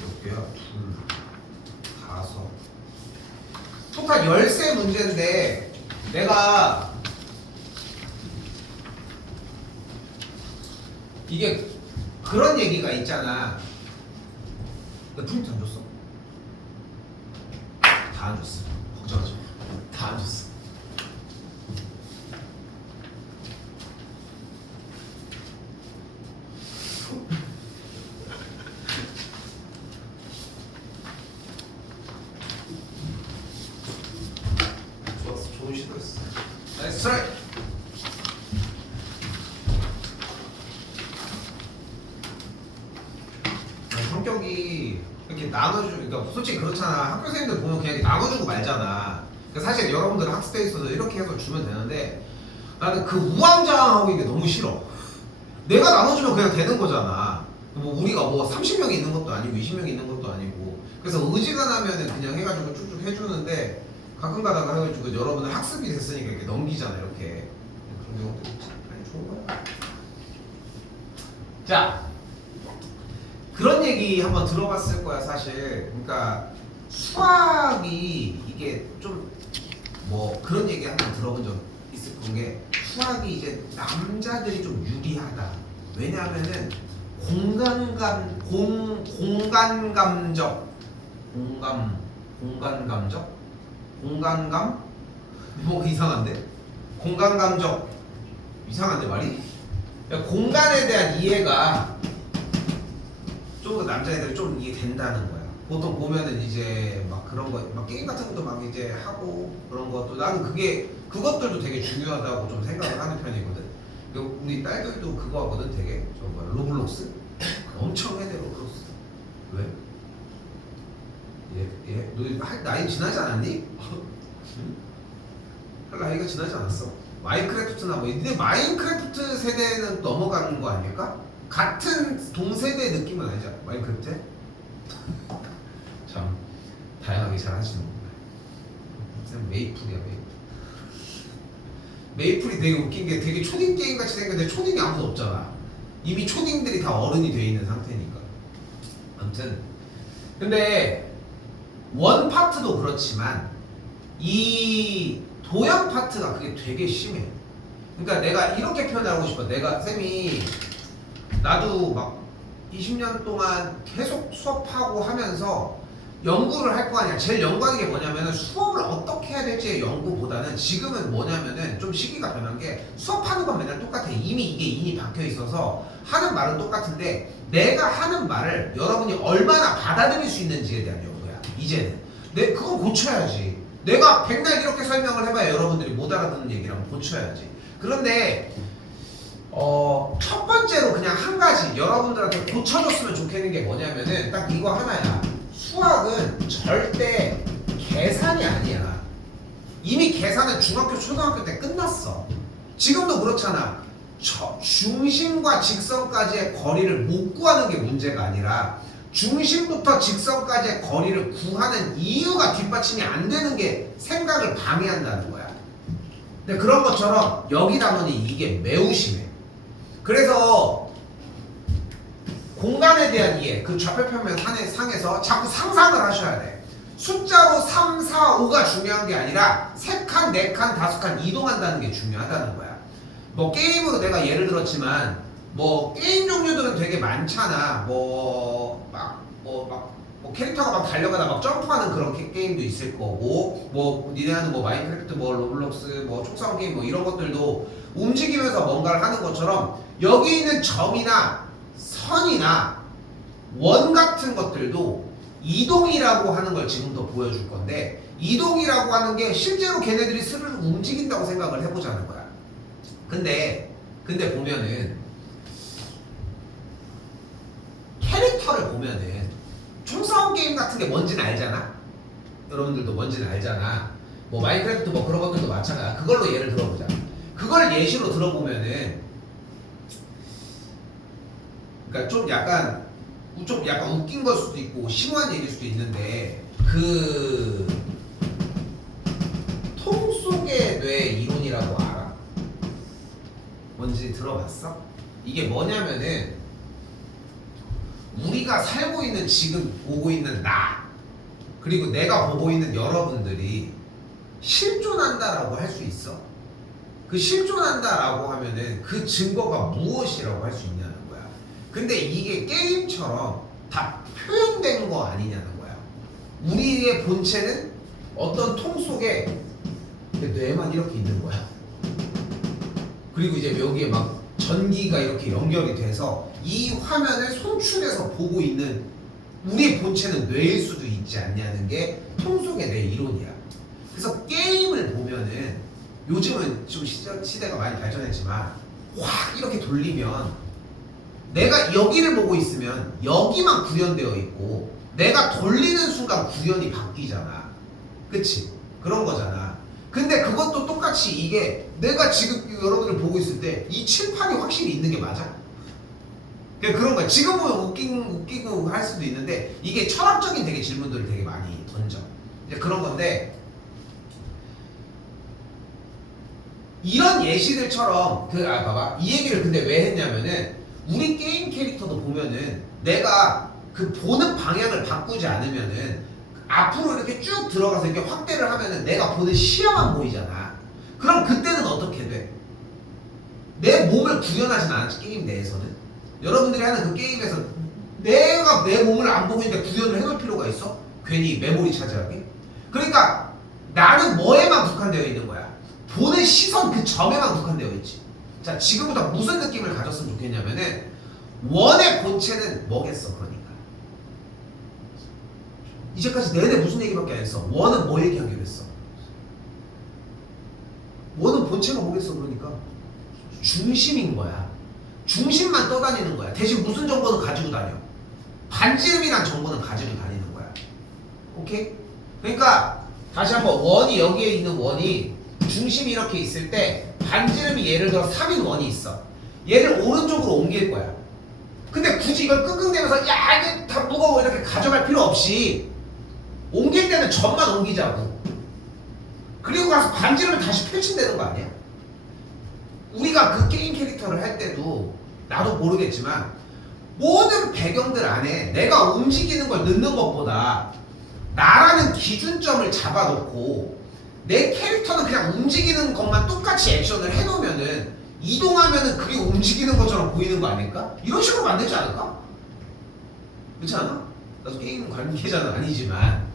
몇 개야? 둘, 다섯. 토탈 13문제인데 내가 이게 그런 얘기가 있잖아. 나 프린트 안 줬어? 다 안 줬어. 걱정하지 마. 다 안 줬어. 좋았어. 좋은 시도였어. 나이스 트라이. 성격이 이렇게 나눠주고, 그러니까 솔직히 그렇잖아. 학교 선생님들 보면 그냥 이렇게 나눠주고 말잖아. 그러니까 사실 여러분들 학습에 있어서 이렇게 해서 주면 되는데 나는 그 우왕좌왕하고 있는 게 너무 싫어. 내가 나눠주면 그냥 되는 거잖아. 뭐 우리가 뭐 30명이 있는 것도 아니고 20명이 있는 것도 아니고. 그래서 의지가 나면은 그냥 해가지고 쭉쭉 해주는데 가끔 가다가 해가지고 여러분들 학습이 됐으니까 이렇게 넘기잖아 이렇게. 그런 경우도 있지. 아니 좋은 거야. 자. 그런 얘기 한번 들어봤을 거야 사실. 그러니까 수학이 이게 좀 뭐 그런 얘기 한번 들어본 적 있을 건게 수학이 이제 남자들이 좀 유리하다. 왜냐하면은 공간감 뭐 이상한데 공간감적 이상한데 말이. 그러니까 공간에 대한 이해가 좀 더 남자애들이 좀 이해된다는 거야. 보통 보면은 이제 막 그런 거, 막 게임 같은 것도 막 이제 하고 그런 것도 나는 그것들도 되게 중요하다고 좀 생각을 하는 편이거든. 우리 딸들도 그거 하거든. 되게 저 뭐야 로블록스 엄청 해대 로블록스. 왜? 너 나이 지나지 않았니? 할 나이가 지나지 않았어. 마인크래프트나 뭐 근데 마인크래프트 세대는 넘어가는 거 아닐까? 같은 동세대 느낌은 아니죠 마인크래프트? 참 다양하게 잘 하시는구나. 메이플이야 메이플. 메이플이 되게 웃긴 게 되게 초딩 게임 같이 생겼는데 초딩이 아무도 없잖아. 이미 초딩들이 다 어른이 돼 있는 상태니까. 아무튼 근데 원 파트도 그렇지만 이 도형 파트가 그게 되게 심해. 그러니까 내가 이렇게 표현하고 싶어. 내가 쌤이 나도 막 20년 동안 계속 수업하고 하면서 연구를 할 거 아니야. 제일 연구하는 게 뭐냐면은 수업을 어떻게 해야 될지의 연구보다는 지금은 뭐냐면은 좀 시기가 변한 게 수업하는 건 맨날 똑같아. 이미 이게 인이 박혀 있어서 하는 말은 똑같은데 내가 하는 말을 여러분이 얼마나 받아들일 수 있는지에 대한 연구야. 이제는 그거 고쳐야지. 내가 백날 이렇게 설명을 해봐야 여러분들이 못 알아듣는 얘기랑 고쳐야지. 그런데 첫 번째로 그냥 한 가지 여러분들한테 고쳐줬으면 좋겠는 게 뭐냐면은 딱 이거 하나야. 수학은 절대 계산이 아니야. 이미 계산은 중학교, 초등학교 때 끝났어. 지금도 그렇잖아. 중심과 직선까지의 거리를 못 구하는 게 문제가 아니라 중심부터 직선까지의 거리를 구하는 이유가 뒷받침이 안 되는 게 생각을 방해한다는 거야. 근데 그런 것처럼 여기 단원이 이게 매우 심해. 그래서 공간에 대한 이해, 그 좌표평면 상에서 자꾸 상상을 하셔야 돼. 숫자로 3, 4, 5가 중요한 게 아니라 3칸, 4칸, 5칸 이동한다는 게 중요하다는 거야. 뭐 게임으로 내가 예를 들었지만 뭐 게임 종류들은 되게 많잖아. 뭐 캐릭터가 막 달려가다 막 점프하는 그런 게임도 있을 거고 뭐 니네 하는 뭐 마인크래프트 뭐 로블록스 뭐 총싸움 게임 뭐 이런 것들도 움직이면서 뭔가를 하는 것처럼 여기 있는 점이나 선이나 원 같은 것들도 이동이라고 하는 걸 지금도 보여줄 건데 이동이라고 하는 게 실제로 걔네들이 스르르 움직인다고 생각을 해보자는 거야. 근데 보면은 캐릭터를 보면은 총싸움 게임 같은 게 뭔지는 알잖아. 여러분들도 뭔지는 알잖아. 뭐 마인크래프트 뭐 그런 것들도 마찬가지야. 그걸로 예를 들어보자. 그걸 예시로 들어보면은 그러니까 좀 약간 웃긴 걸 수도 있고 심오한 얘기일 수도 있는데 그 통 속의 뇌 이론이라고 알아? 뭔지 들어봤어? 이게 뭐냐면은 우리가 살고 있는 지금 보고 있는 나 그리고 내가 보고 있는 여러분들이 실존한다라고 할 수 있어? 그 실존한다라고 하면은 그 증거가 무엇이라고 할 수 있냐는 거야. 근데 이게 게임처럼 다 표현된 거 아니냐는 거야. 우리의 본체는 어떤 통 속에 뇌만 이렇게 있는 거야. 그리고 이제 여기에 막 전기가 이렇게 연결이 돼서 이 화면을 송출해서 보고 있는 우리의 본체는 뇌일 수도 있지 않냐는 게 통 속의 뇌 이론이야. 그래서 게임을 보면은 요즘은 좀 시대가 많이 발전했지만 확 이렇게 돌리면 내가 여기를 보고 있으면 여기만 구현되어 있고 내가 돌리는 순간 구현이 바뀌잖아. 그치? 그런 거잖아. 근데 그것도 똑같이 이게 내가 지금 여러분들 보고 있을 때 이 칠판이 확실히 있는 게 맞아? 그런 거야. 지금 보면 웃기고 할 수도 있는데 이게 철학적인 되게 질문들을 되게 많이 던져. 이제 그런 건데 이런 예시들처럼 봐봐. 이 얘기를 근데 왜 했냐면은 우리 게임 캐릭터도 보면은 내가 그 보는 방향을 바꾸지 않으면은 앞으로 이렇게 쭉 들어가서 이렇게 확대를 하면은 내가 보는 시야만 보이잖아. 그럼 그때는 어떻게 돼? 내 몸을 구현하진 않았지 게임 내에서는. 여러분들이 하는 그 게임에서 내가 내 몸을 안 보고 있는데 구현을 해놓을 필요가 있어? 괜히 메모리 차지하게? 그러니까 나는 뭐에만 국한되어 있는 거야? 보는 시선 그 점에만 국한되어 있지. 자, 지금부터 무슨 느낌을 가졌으면 좋겠냐면은 원의 본체는 뭐겠어? 그러니까 이제까지 내내 무슨 얘기밖에 안 했어? 원은 뭐 얘기하기로 했어? 원은 본체가 뭐겠어? 그러니까 중심인 거야. 중심만 떠다니는 거야. 대신 무슨 정보는 가지고 다녀? 반지름이란 정보는 가지고 다니는 거야. 오케이? 그러니까 다시 한번 원이 여기에 있는 원이 중심이 이렇게 있을 때 반지름이 예를 들어 3인 원이 있어. 얘를 오른쪽으로 옮길 거야. 근데 굳이 이걸 끙끙대면서 야 이게 다 무거워 이렇게 가져갈 필요 없이 옮길 때는 점만 옮기자고. 그리고 가서 반지름을 다시 펼친다는 거 아니야? 우리가 그 게임 캐릭터를 할 때도 나도 모르겠지만 모든 배경들 안에 내가 움직이는 걸 넣는 것보다 나라는 기준점을 잡아놓고 내 캐릭터는 그냥 움직이는 것만 똑같이 액션을 해놓으면은 이동하면은 그게 움직이는 것처럼 보이는 거 아닐까? 이런 식으로 만들지 않을까? 그렇지 않아? 나도 게임 관계자는 아니지만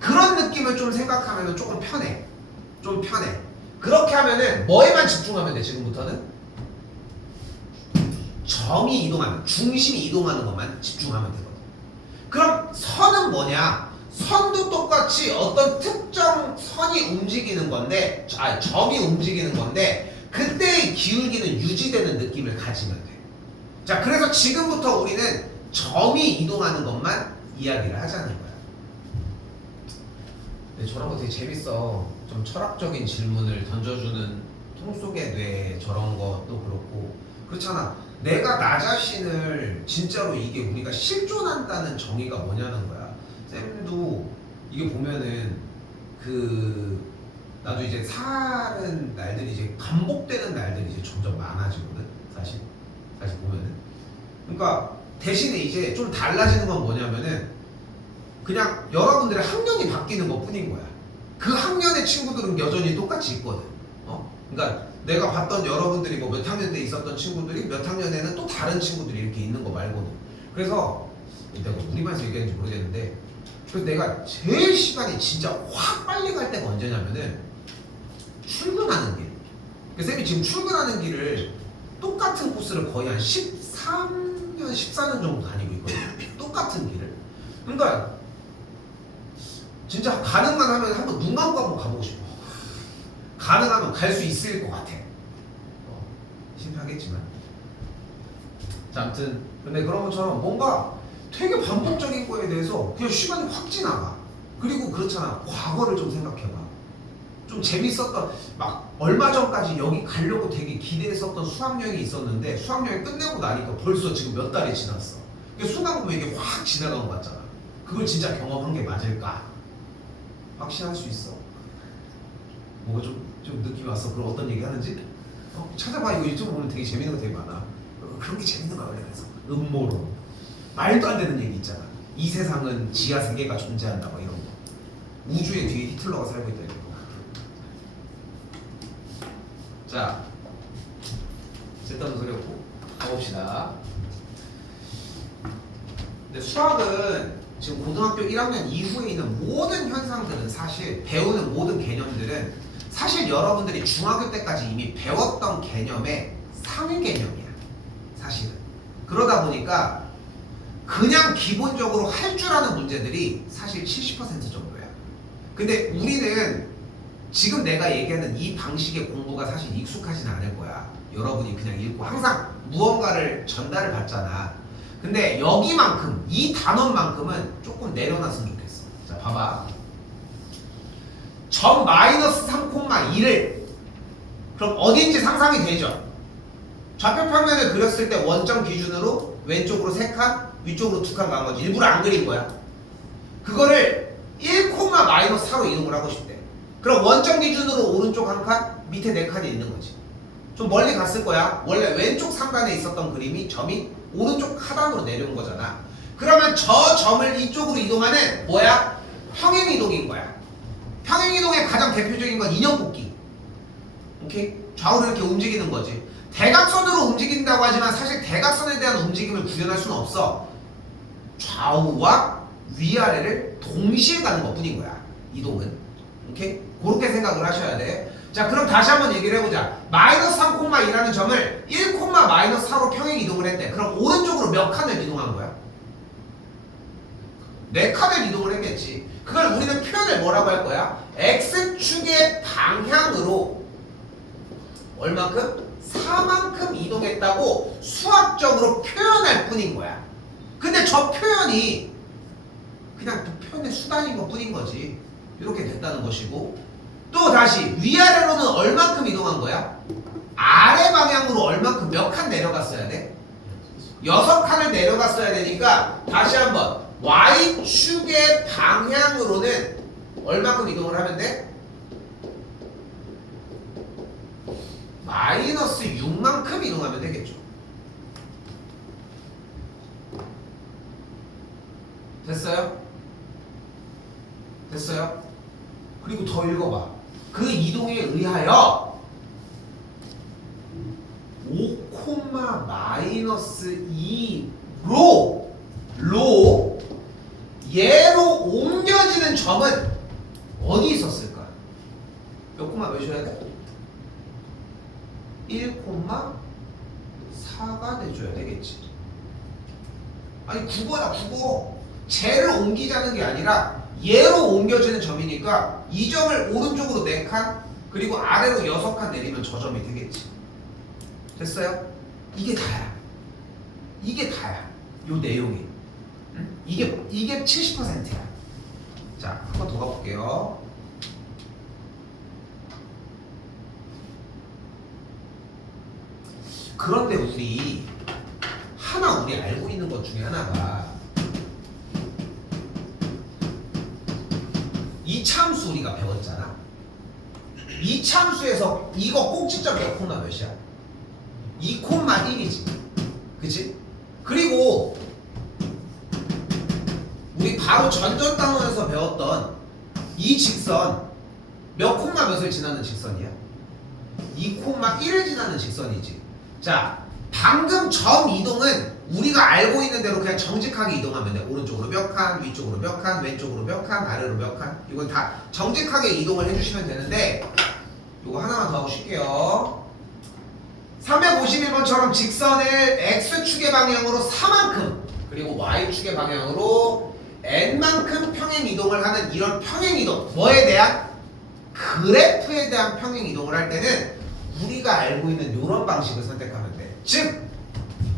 그런 느낌을 좀 생각하면은 조금 편해. 좀 편해. 그렇게 하면은 뭐에만 집중하면 돼 지금부터는? 점이 이동하는, 중심이 이동하는 것만 집중하면 되거든. 그럼 선은 뭐냐? 선도 똑같이 어떤 특정 선이 움직이는 건데, 점이 움직이는 건데 그때의 기울기는 유지되는 느낌을 가지면 돼. 자, 그래서 지금부터 우리는 점이 이동하는 것만 이야기를 하자는 거야. 근데 저런 거 되게 재밌어. 좀 철학적인 질문을 던져주는 통 속의 뇌 저런 것도 그렇고 그렇잖아. 내가 나 자신을 진짜로 이게 우리가 실존한다는 정의가 뭐냐는 거야. 쌤도 이게 보면은 나도 이제 사는 날들이 이제 반복되는 날들이 이제 점점 많아지거든. 사실 보면은. 그러니까 대신에 이제 좀 달라지는 건 뭐냐면은 그냥 여러분들의 학년이 바뀌는 것 뿐인 거야. 그 학년의 친구들은 여전히 똑같이 있거든. 그러니까 내가 봤던 여러분들이 뭐 몇 학년 때 있었던 친구들이 몇 학년에는 또 다른 친구들이 이렇게 있는 거 말고는. 그래서 내가 우리 반에서 얘기했는지 모르겠는데 그래서 내가 제일 시간이 진짜 확 빨리 갈 때가 언제냐면은 출근하는 길. 그래서 쌤이 지금 출근하는 길을 똑같은 코스를 거의 한 13년, 14년 정도 다니고 있거든. 똑같은 길을. 그러니까 진짜 가능만 하면 한번 눈 감고 한번 가보고 싶어. 가능하면 갈 수 있을 것 같아. 심하겠지만. 자, 아무튼 근데 그런 것처럼 뭔가 되게 반복적인 거에 대해서 그냥 시간이 확 지나가. 그리고 그렇잖아. 과거를 좀 생각해봐. 좀 재밌었던 막 얼마 전까지 여기 가려고 되게 기대했었던 수학여행이 있었는데 수학여행 끝내고 나니까 벌써 지금 몇 달이 지났어. 그러니까 순간 보면 이게 확 지나간 것 같잖아. 그걸 진짜 경험한 게 맞을까? 확신할 수 있어? 뭐가 좀 느낌이 왔어? 그럼 어떤 얘기 하는지? 찾아봐. 이거 유튜브 보면 되게 재밌는 거 되게 많아. 그런 게 재밌는 거야. 그래서 음모론 말도 안 되는 얘기 있잖아. 이 세상은 지하 세계가 존재한다 막 이런 거. 우주의 뒤에 히틀러가 살고 있다 이런 거. 자, 쓸데없는 소리 없고 가봅시다. 근데 수학은 지금 고등학교 1학년 이후에 있는 모든 현상들은 사실 배우는 모든 개념들은 사실 여러분들이 중학교 때까지 이미 배웠던 개념의 상위 개념이야. 사실은. 그러다 보니까 그냥 기본적으로 할 줄 아는 문제들이 사실 70% 정도야. 근데 우리는 지금 내가 얘기하는 이 방식의 공부가 사실 익숙하진 않을 거야. 여러분이 그냥 읽고 항상 무언가를 전달을 받잖아. 근데 여기만큼 이 단원만큼은 조금 내려놨으면 좋겠어. 자, 봐봐. 점 마이너스 3,2를 그럼 어딘지 상상이 되죠? 좌표평면을 그렸을 때 원점 기준으로 왼쪽으로 3칸, 위쪽으로 2칸 간 거지. 일부러 안 그린 거야. 그거를 1,-4로 이동을 하고 싶대. 그럼 원점 기준으로 오른쪽 1칸, 밑에 4칸이 있는 거지. 좀 멀리 갔을 거야. 원래 왼쪽 상단에 있었던 그림이 점이 오른쪽 하단으로 내려온 거잖아. 그러면 저 점을 이쪽으로 이동하는 뭐야? 평행이동인 거야. 평행이동의 가장 대표적인 건 인형 뽑기. 오케이? 좌우로 이렇게 움직이는 거지. 대각선으로 움직인다고 하지만 사실 대각선에 대한 움직임을 구현할 수는 없어. 좌우와 위아래를 동시에 가는 것 뿐인 거야. 이동은. 오케이? 그렇게 생각을 하셔야 돼. 자, 그럼 다시 한번 얘기를 해보자. 마이너스 3,2라는 점을 1,-4로 평행 이동을 했대. 그럼 오른쪽으로 몇 칸을 이동한 거야? 4칸을 이동을 했겠지. 그걸 우리는 표현을 뭐라고 할 거야? X축의 방향으로 얼만큼? 4만큼 이동했다고 수학적으로 표현할 뿐인 거야. 근데 저 표현이 그냥 그 표현의 수단인 것 뿐인 거지. 이렇게 됐다는 것이고 또 다시 위아래로는 얼만큼 이동한 거야? 아래 방향으로 얼만큼 몇 칸 내려갔어야 돼? 6칸을 내려갔어야 되니까 다시 한번 Y축의 방향으로는 얼만큼 이동을 하면 돼? 마이너스 6만큼 이동하면 되겠죠. 됐어요? 됐어요? 그리고 더 읽어봐. 그 이동에 의하여 5, 마이너스 2로 얘로 옮겨지는 점은 어디 있었을까? 몇 콤마 몇이어야 돼? 1,4가 돼줘야 되겠지. 아니 국어야 국어. 쟤를 옮기자는 게 아니라 얘로 옮겨지는 점이니까 이 점을 오른쪽으로 4칸 그리고 아래로 6칸 내리면 저 점이 되겠지. 됐어요? 이게 다야. 이게 다야. 요 내용이. 응? 이게 70%야. 자, 한 번 더 가볼게요. 그런데 우리 알고 있는 것 중에 하나가 이참수 우리가 배웠잖아. 이참수에서 이거 꼭지점 몇 콤마 몇이야? 2,1이지. 그치? 그리고 우리 바로 전전 단원에서 배웠던 이 직선 몇 콤마 몇을 지나는 직선이야? 2,1을 지나는 직선이지. 자, 방금 점 이동은 우리가 알고 있는 대로 그냥 정직하게 이동하면 돼. 오른쪽으로 몇 칸, 위쪽으로 몇 칸, 왼쪽으로 몇 칸, 아래로 몇 칸. 이건 다 정직하게 이동을 해주시면 되는데 이거 하나만 더 하고 쉴게요. 351번처럼 직선을 X축의 방향으로 4만큼 그리고 Y축의 방향으로 N만큼 평행 이동을 하는 이런 평행 이동, 뭐에 대한? 그래프에 대한 평행 이동을 할 때는 우리가 알고 있는 이런 방식을 선택하면 돼. 즉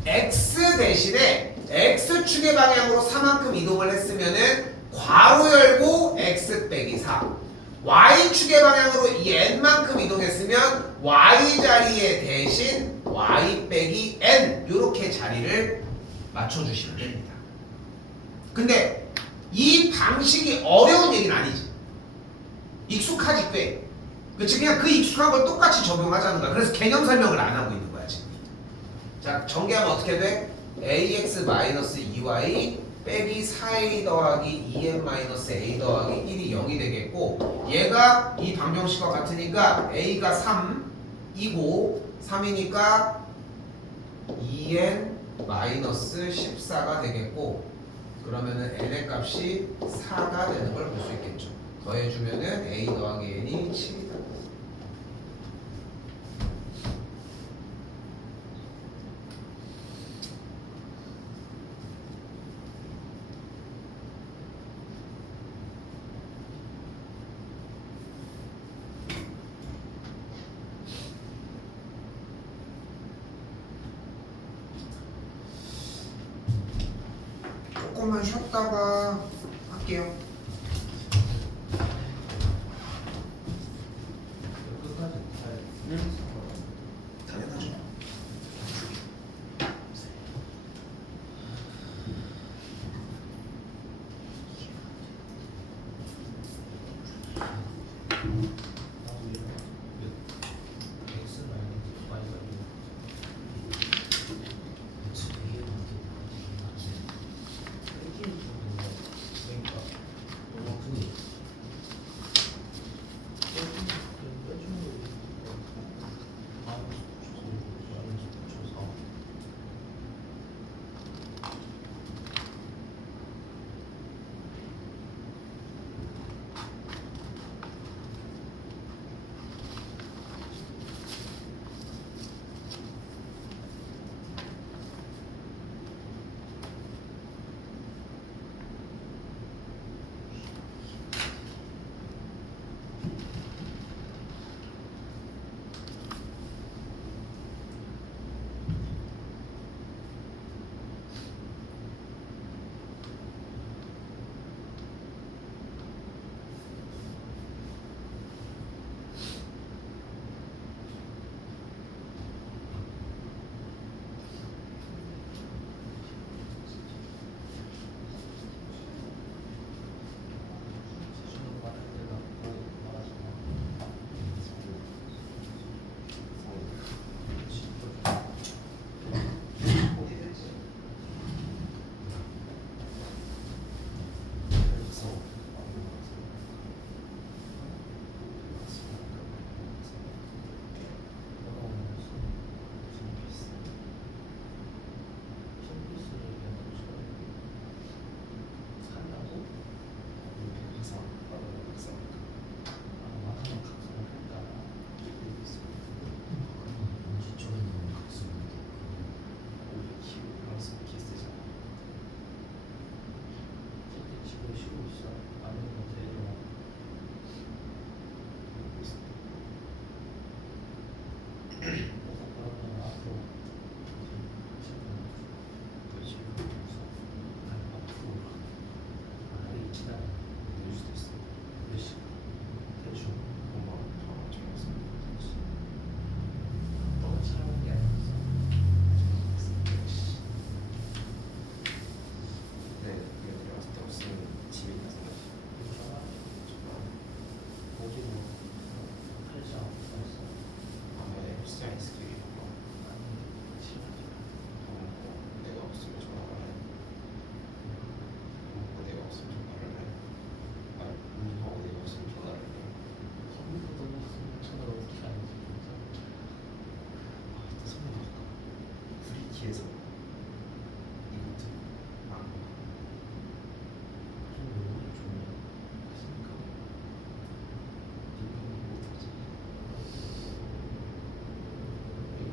X 대신에 X축의 방향으로 4만큼 이동을 했으면은 괄호 열고 X 빼기 4, Y축의 방향으로 이 N만큼 이동했으면 Y 자리에 대신 Y 빼기 N 이렇게 자리를 맞춰주시면 됩니다. 근데 이 방식이 어려운 얘기는 아니지. 익숙하지 꽤. 그치? 그냥 그 익숙한 걸 똑같이 적용하자는 거야. 그래서 개념 설명을 안 하고 있는 거야 지금. 자, 전개하면 어떻게 돼? ax-2y 빼기 4a 더하기 2n-a 더하기 1이 0이 되겠고, 얘가 이 방정식과 같으니까 a가 3이고 3이니까 2n-14가 되겠고, 그러면은 n의 값이 4가 되는 걸 볼 수 있겠죠. 더해주면은 a 더하기 n이 7이다. 조금만 쉬었다가 할게요. 끝까지 당연하죠. 뒤에서 이거트 아 좀 너무 좋네. 그러니까 이거 못하지. 이거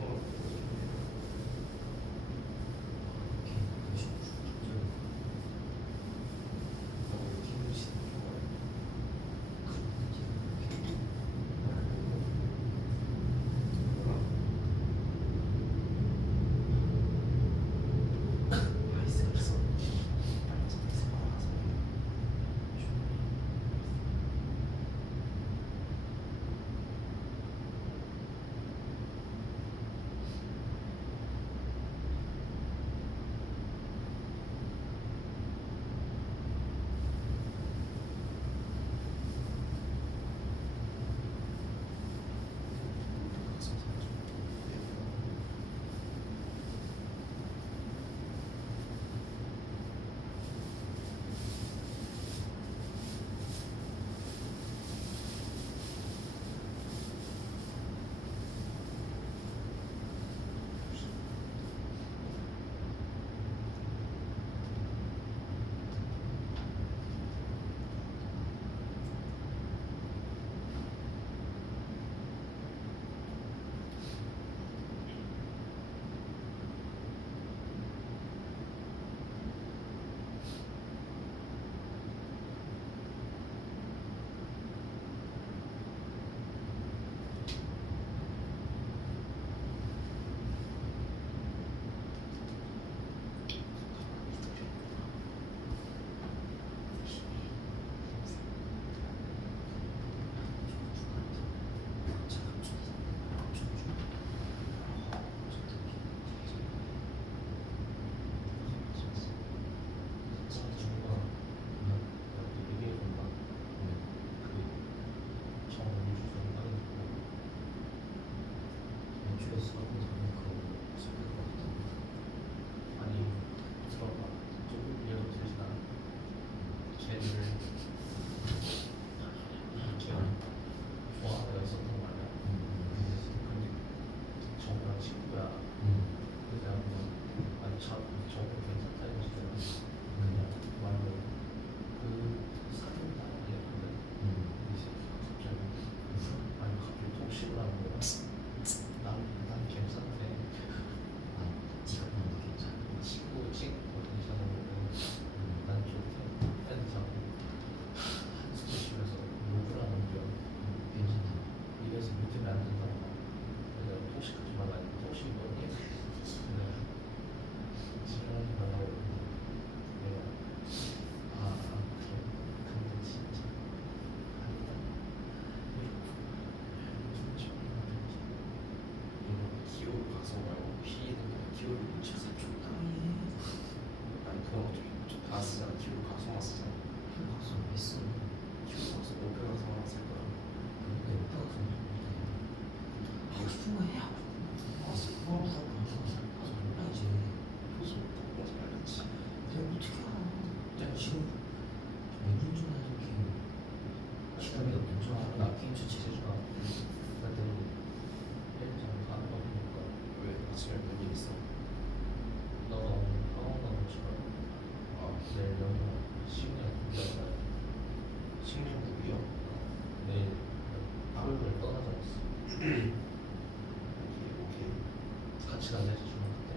같이 갈래? 그때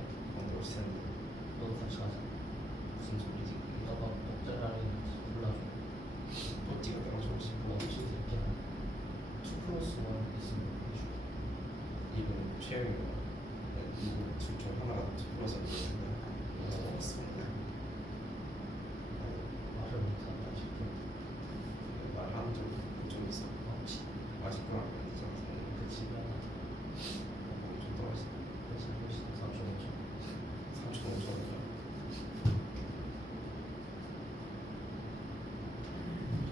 월세 너도 같이 가자. 무슨 소리지? 너가 목자리 불러줘. 뽀찌가 떨어져 오지. 너 혹시 이렇게 2+1 있으면 해줘. 이분 최영이가 누구 둘중 하나가 불러서 먹었습니다. 말을 못한다 싶어. 말하는 좀 있어. 맛있구나. 그 집에 하나. 좀 떨어지네. 그래서 훨씬 3.5점. 3,500원이죠.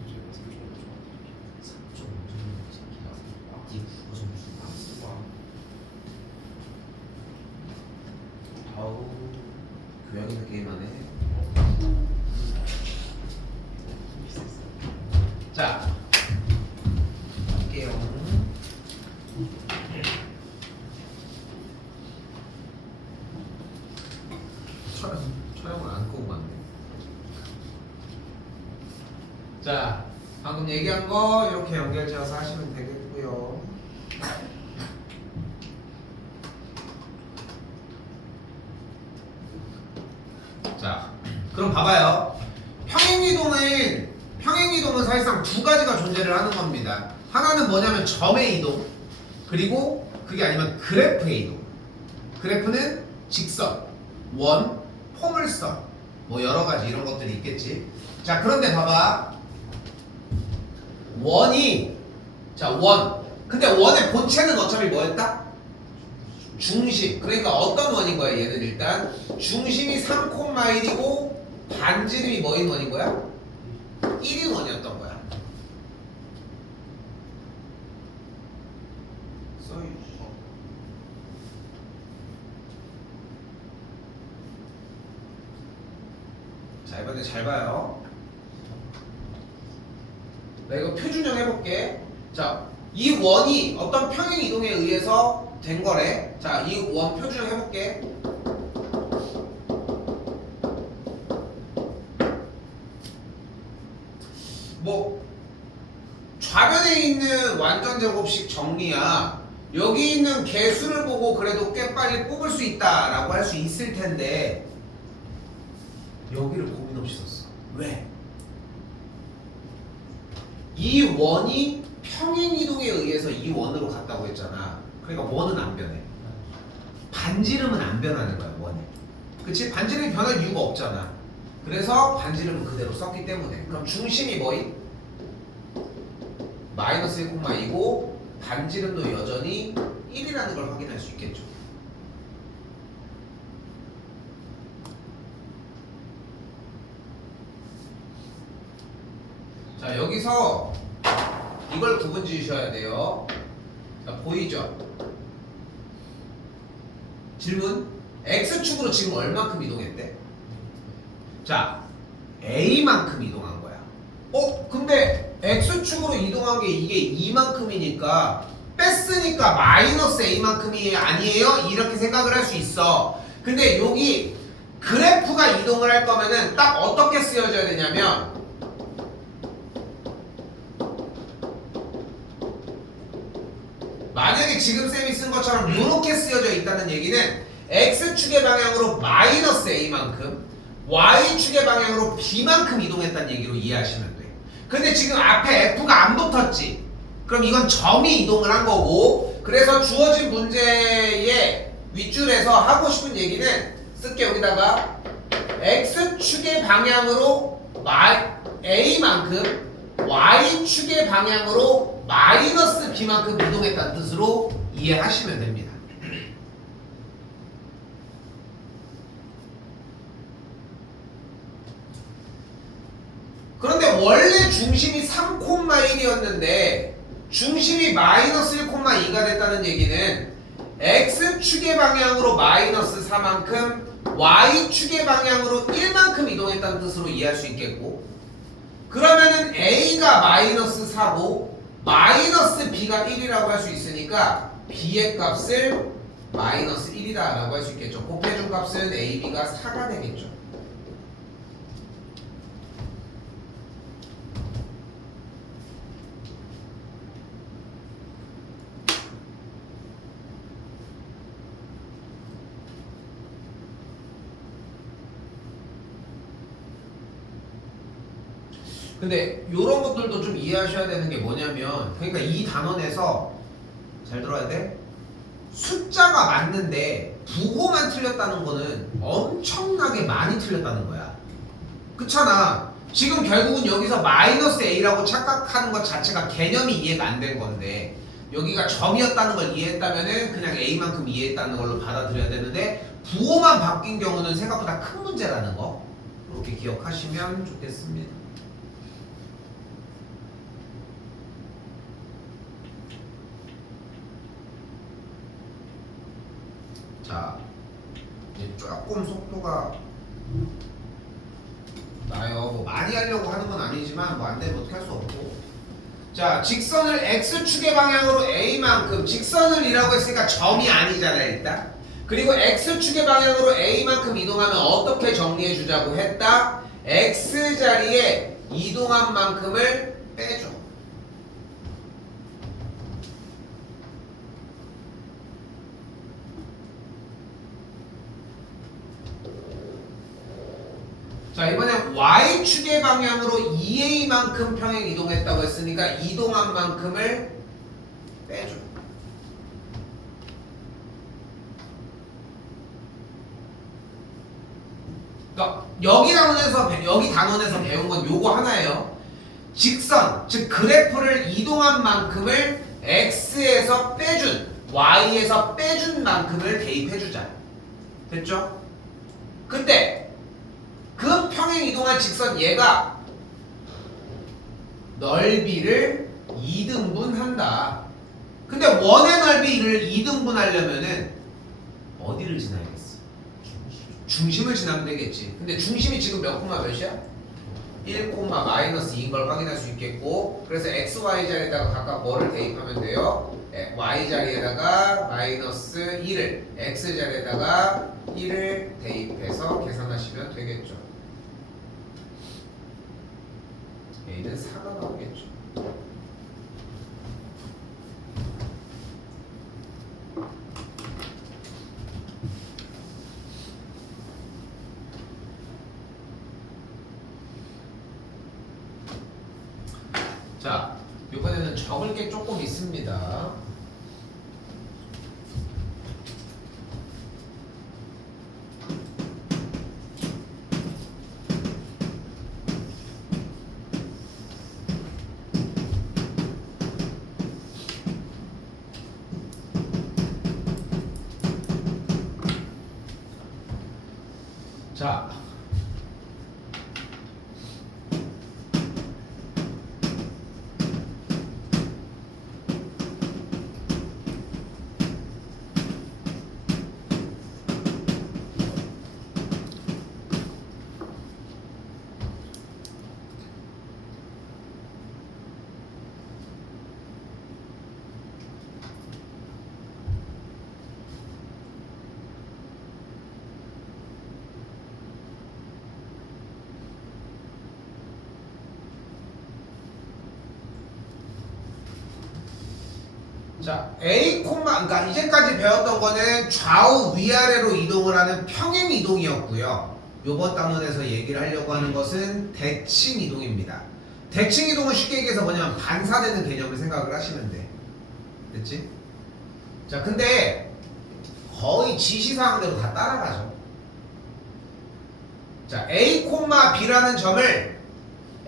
저희가 3,500원. 아우 교양이나 게임하네. 자 할게요. 촬영을 안 끄고 갔네. 자, 방금 얘기한 거 이렇게 연결지어서 하시면 되겠고요. 자, 그럼 봐봐요. 평행이동은 사실상 두 가지가 존재를 하는 겁니다. 하나는 뭐냐면 점의 이동, 그리고 그게 아니면 그래프의 이동. 그래프는 직선, 원, 포물선, 뭐 여러 가지 이런 것들이 있겠지. 자, 그런데 봐봐. 원이, 자, 원. 근데 원의 본체는 어차피 뭐였다? 중심. 그러니까 어떤 원인 거야, 얘는 일단? 중심이 3,1이고 반지름이 뭐인 원인 거야? 1인 원이었던 거야. 자, 이번에 잘 봐요. 나 이거 표준형 해볼게. 자, 이 원이 어떤 평행 이동에 의해서 된 거래. 자, 이 원 표준형 해볼게. 뭐 좌변에 있는 완전 제곱식 정리야. 여기 있는 개수를 보고 그래도 꽤 빨리 뽑을 수 있다라고 할 수 있을 텐데 여기를 고민 없이 썼어. 왜? 이 원이 평행 이동에 의해서 이 원으로 갔다고 했잖아. 그러니까 원은 안 변해. 반지름은 안 변하는 거야, 원이. 그치? 반지름이 변할 이유가 없잖아. 그래서 반지름은 그대로 썼기 때문에. 그럼 중심이 뭐임? 마이너스 1,2고 반지름도 여전히 1이라는 걸 확인할 수 있겠죠. 자, 여기서 이걸 구분 지으셔야 돼요. 자, 보이죠? 질문. X축으로 지금 얼만큼 이동했대? 자, A만큼 이동한 거야. 근데 X축으로 이동한 게 이게 이만큼이니까 뺐으니까 마이너스 A만큼이 아니에요? 이렇게 생각을 할 수 있어. 근데 여기 그래프가 이동을 할 거면은 딱 어떻게 쓰여져야 되냐면 만약에 지금 쌤이 쓴 것처럼 이렇게 쓰여져 있다는 얘기는 X축의 방향으로 마이너스 A만큼 Y축의 방향으로 B만큼 이동했다는 얘기로 이해하시면 돼. 근데 지금 앞에 F가 안 붙었지. 그럼 이건 점이 이동을 한 거고, 그래서 주어진 문제의 윗줄에서 하고 싶은 얘기는 쓸게. 여기다가 X축의 방향으로 A만큼 Y축의 방향으로 마이너스 B만큼 이동했다는 뜻으로 이해하시면 됩니다. 그런데 원래 중심이 3,1이었는데 중심이 마이너스 1,2가 됐다는 얘기는 X축의 방향으로 마이너스 4만큼 Y축의 방향으로 1만큼 이동했다는 뜻으로 이해할 수 있겠고, 그러면은 A가 마이너스 4고 마이너스 B가 1이라고 할 수 있으니까 B의 값을 마이너스 1이다 라고 할 수 있겠죠. 곱해준 값은 A, B가 4가 되겠죠. 근데 이런 것들도 좀 이해하셔야 되는 게 뭐냐면, 그러니까 이 단원에서 잘 들어야 돼. 숫자가 맞는데 부호만 틀렸다는 거는 엄청나게 많이 틀렸다는 거야. 그렇잖아. 지금 결국은 여기서 마이너스 A라고 착각하는 것 자체가 개념이 이해가 안 된 건데, 여기가 점이었다는 걸 이해했다면은 그냥 A만큼 이해했다는 걸로 받아들여야 되는데, 부호만 바뀐 경우는 생각보다 큰 문제라는 거 이렇게 기억하시면 좋겠습니다. 자, 이제 조금 속도가 나요. 뭐 많이 하려고 하는 건 아니지만 뭐 안 되면 어떻게 할 수 없고. 자, 직선을 X축의 방향으로 A만큼, 직선을 이라고 했으니까 점이 아니잖아요, 일단. 그리고 x축의 방향으로 a만큼 이동하면 어떻게 정리해 주자고 했다? x 자리에 이동한 만큼을 빼줘. 자, 이번엔 y축의 방향으로 2a만큼 평행 이동했다고 했으니까 이동한 만큼을 빼줘. 그러니까 여기 단원에서 배운 건 요거 하나예요. 직선, 즉 그래프를 이동한 만큼을 x에서 빼준, y에서 빼준 만큼을 대입해주자. 됐죠? 근데 그 평행 이동한 직선 얘가 넓이를 2등분한다. 근데 원의 넓이를 2등분하려면은 어디를 지나야겠어? 중심을 지나면 되겠지. 근데 중심이 지금 몇 콤마 몇이야? 1, 마이너스 2인 걸 확인할 수 있겠고, 그래서 x, y 자리에다가 각각 뭐를 대입하면 돼요? y 자리에다가 마이너스 1을, x 자리에다가 1을 대입해서 계산하시면 되겠죠. a는 4가 나오겠죠. 자, 이번에는 적을 게 조금 있습니다. 자, A, 그러니까 이제까지 배웠던 거는 좌우 위아래로 이동을 하는 평행 이동이었고요. 요번 단원에서 얘기를 하려고 하는 것은 대칭 이동입니다. 대칭 이동은 쉽게 얘기해서 뭐냐면 반사되는 개념을 생각을 하시면 돼. 됐지? 자, 근데 거의 지시사항대로 다 따라가죠. 자, A, B라는 점을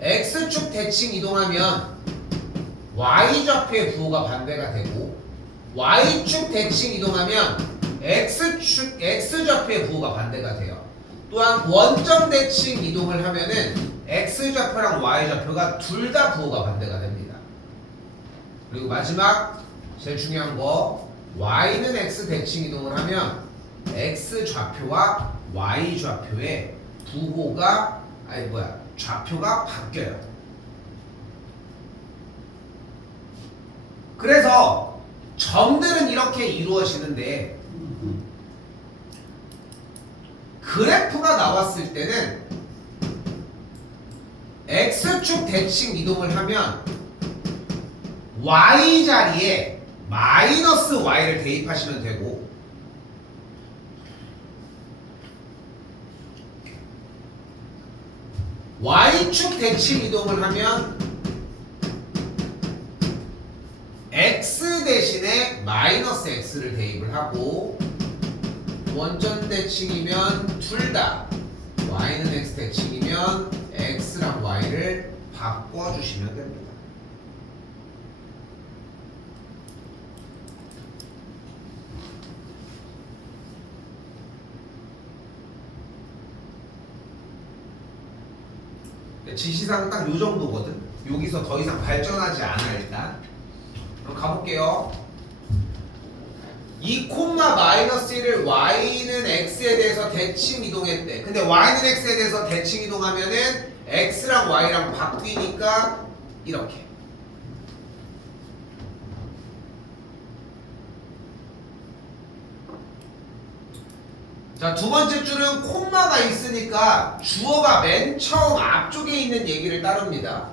X축 대칭 이동하면 Y좌표의 부호가 반대가 되고, Y축 대칭 이동하면 X좌표의 부호가 반대가 돼요. 또한 원점 대칭 이동을 하면은 X좌표랑 Y좌표가 둘 다 부호가 반대가 됩니다. 그리고 마지막 제일 중요한 거, Y는 X 대칭 이동을 하면 X좌표와 Y좌표의 부호가 좌표가 바뀌어요. 그래서 점들은 이렇게 이루어지는데 그래프가 나왔을 때는 X축 대칭 이동을 하면 Y 자리에 마이너스 Y를 대입하시면 되고, Y축 대칭 이동을 하면 X 대신에 마이너스 X를 대입을 하고, 원점 대칭이면 둘 다 Y는 X 대칭이면 X랑 Y를 바꿔주시면 됩니다. 지시사항은 딱 요 정도거든. 여기서 더 이상 발전하지 않아. 일단 그럼 가볼게요. 2, 마이너스 1을 Y는 X에 대해서 대칭 이동했대. 근데 Y는 X에 대해서 대칭 이동하면은 X랑 Y랑 바뀌니까 이렇게. 자, 두 번째 줄은 콤마가 있으니까 주어가 맨 처음 앞쪽에 있는 얘기를 따릅니다.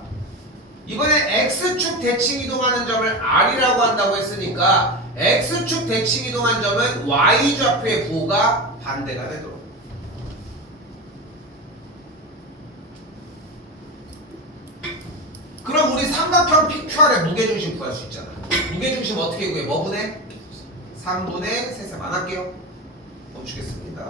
이번에 X축 대칭 이동하는 점을 R이라고 한다고 했으니까 X축 대칭 이동한 점은 Y좌표의 부호가 반대가 되도록. 그럼 우리 삼각형 PQR의 무게중심 구할 수 있잖아. 무게중심 어떻게 구해? 뭐 분의? 3분의 3셈. 안 할게요. 멈추겠습니다.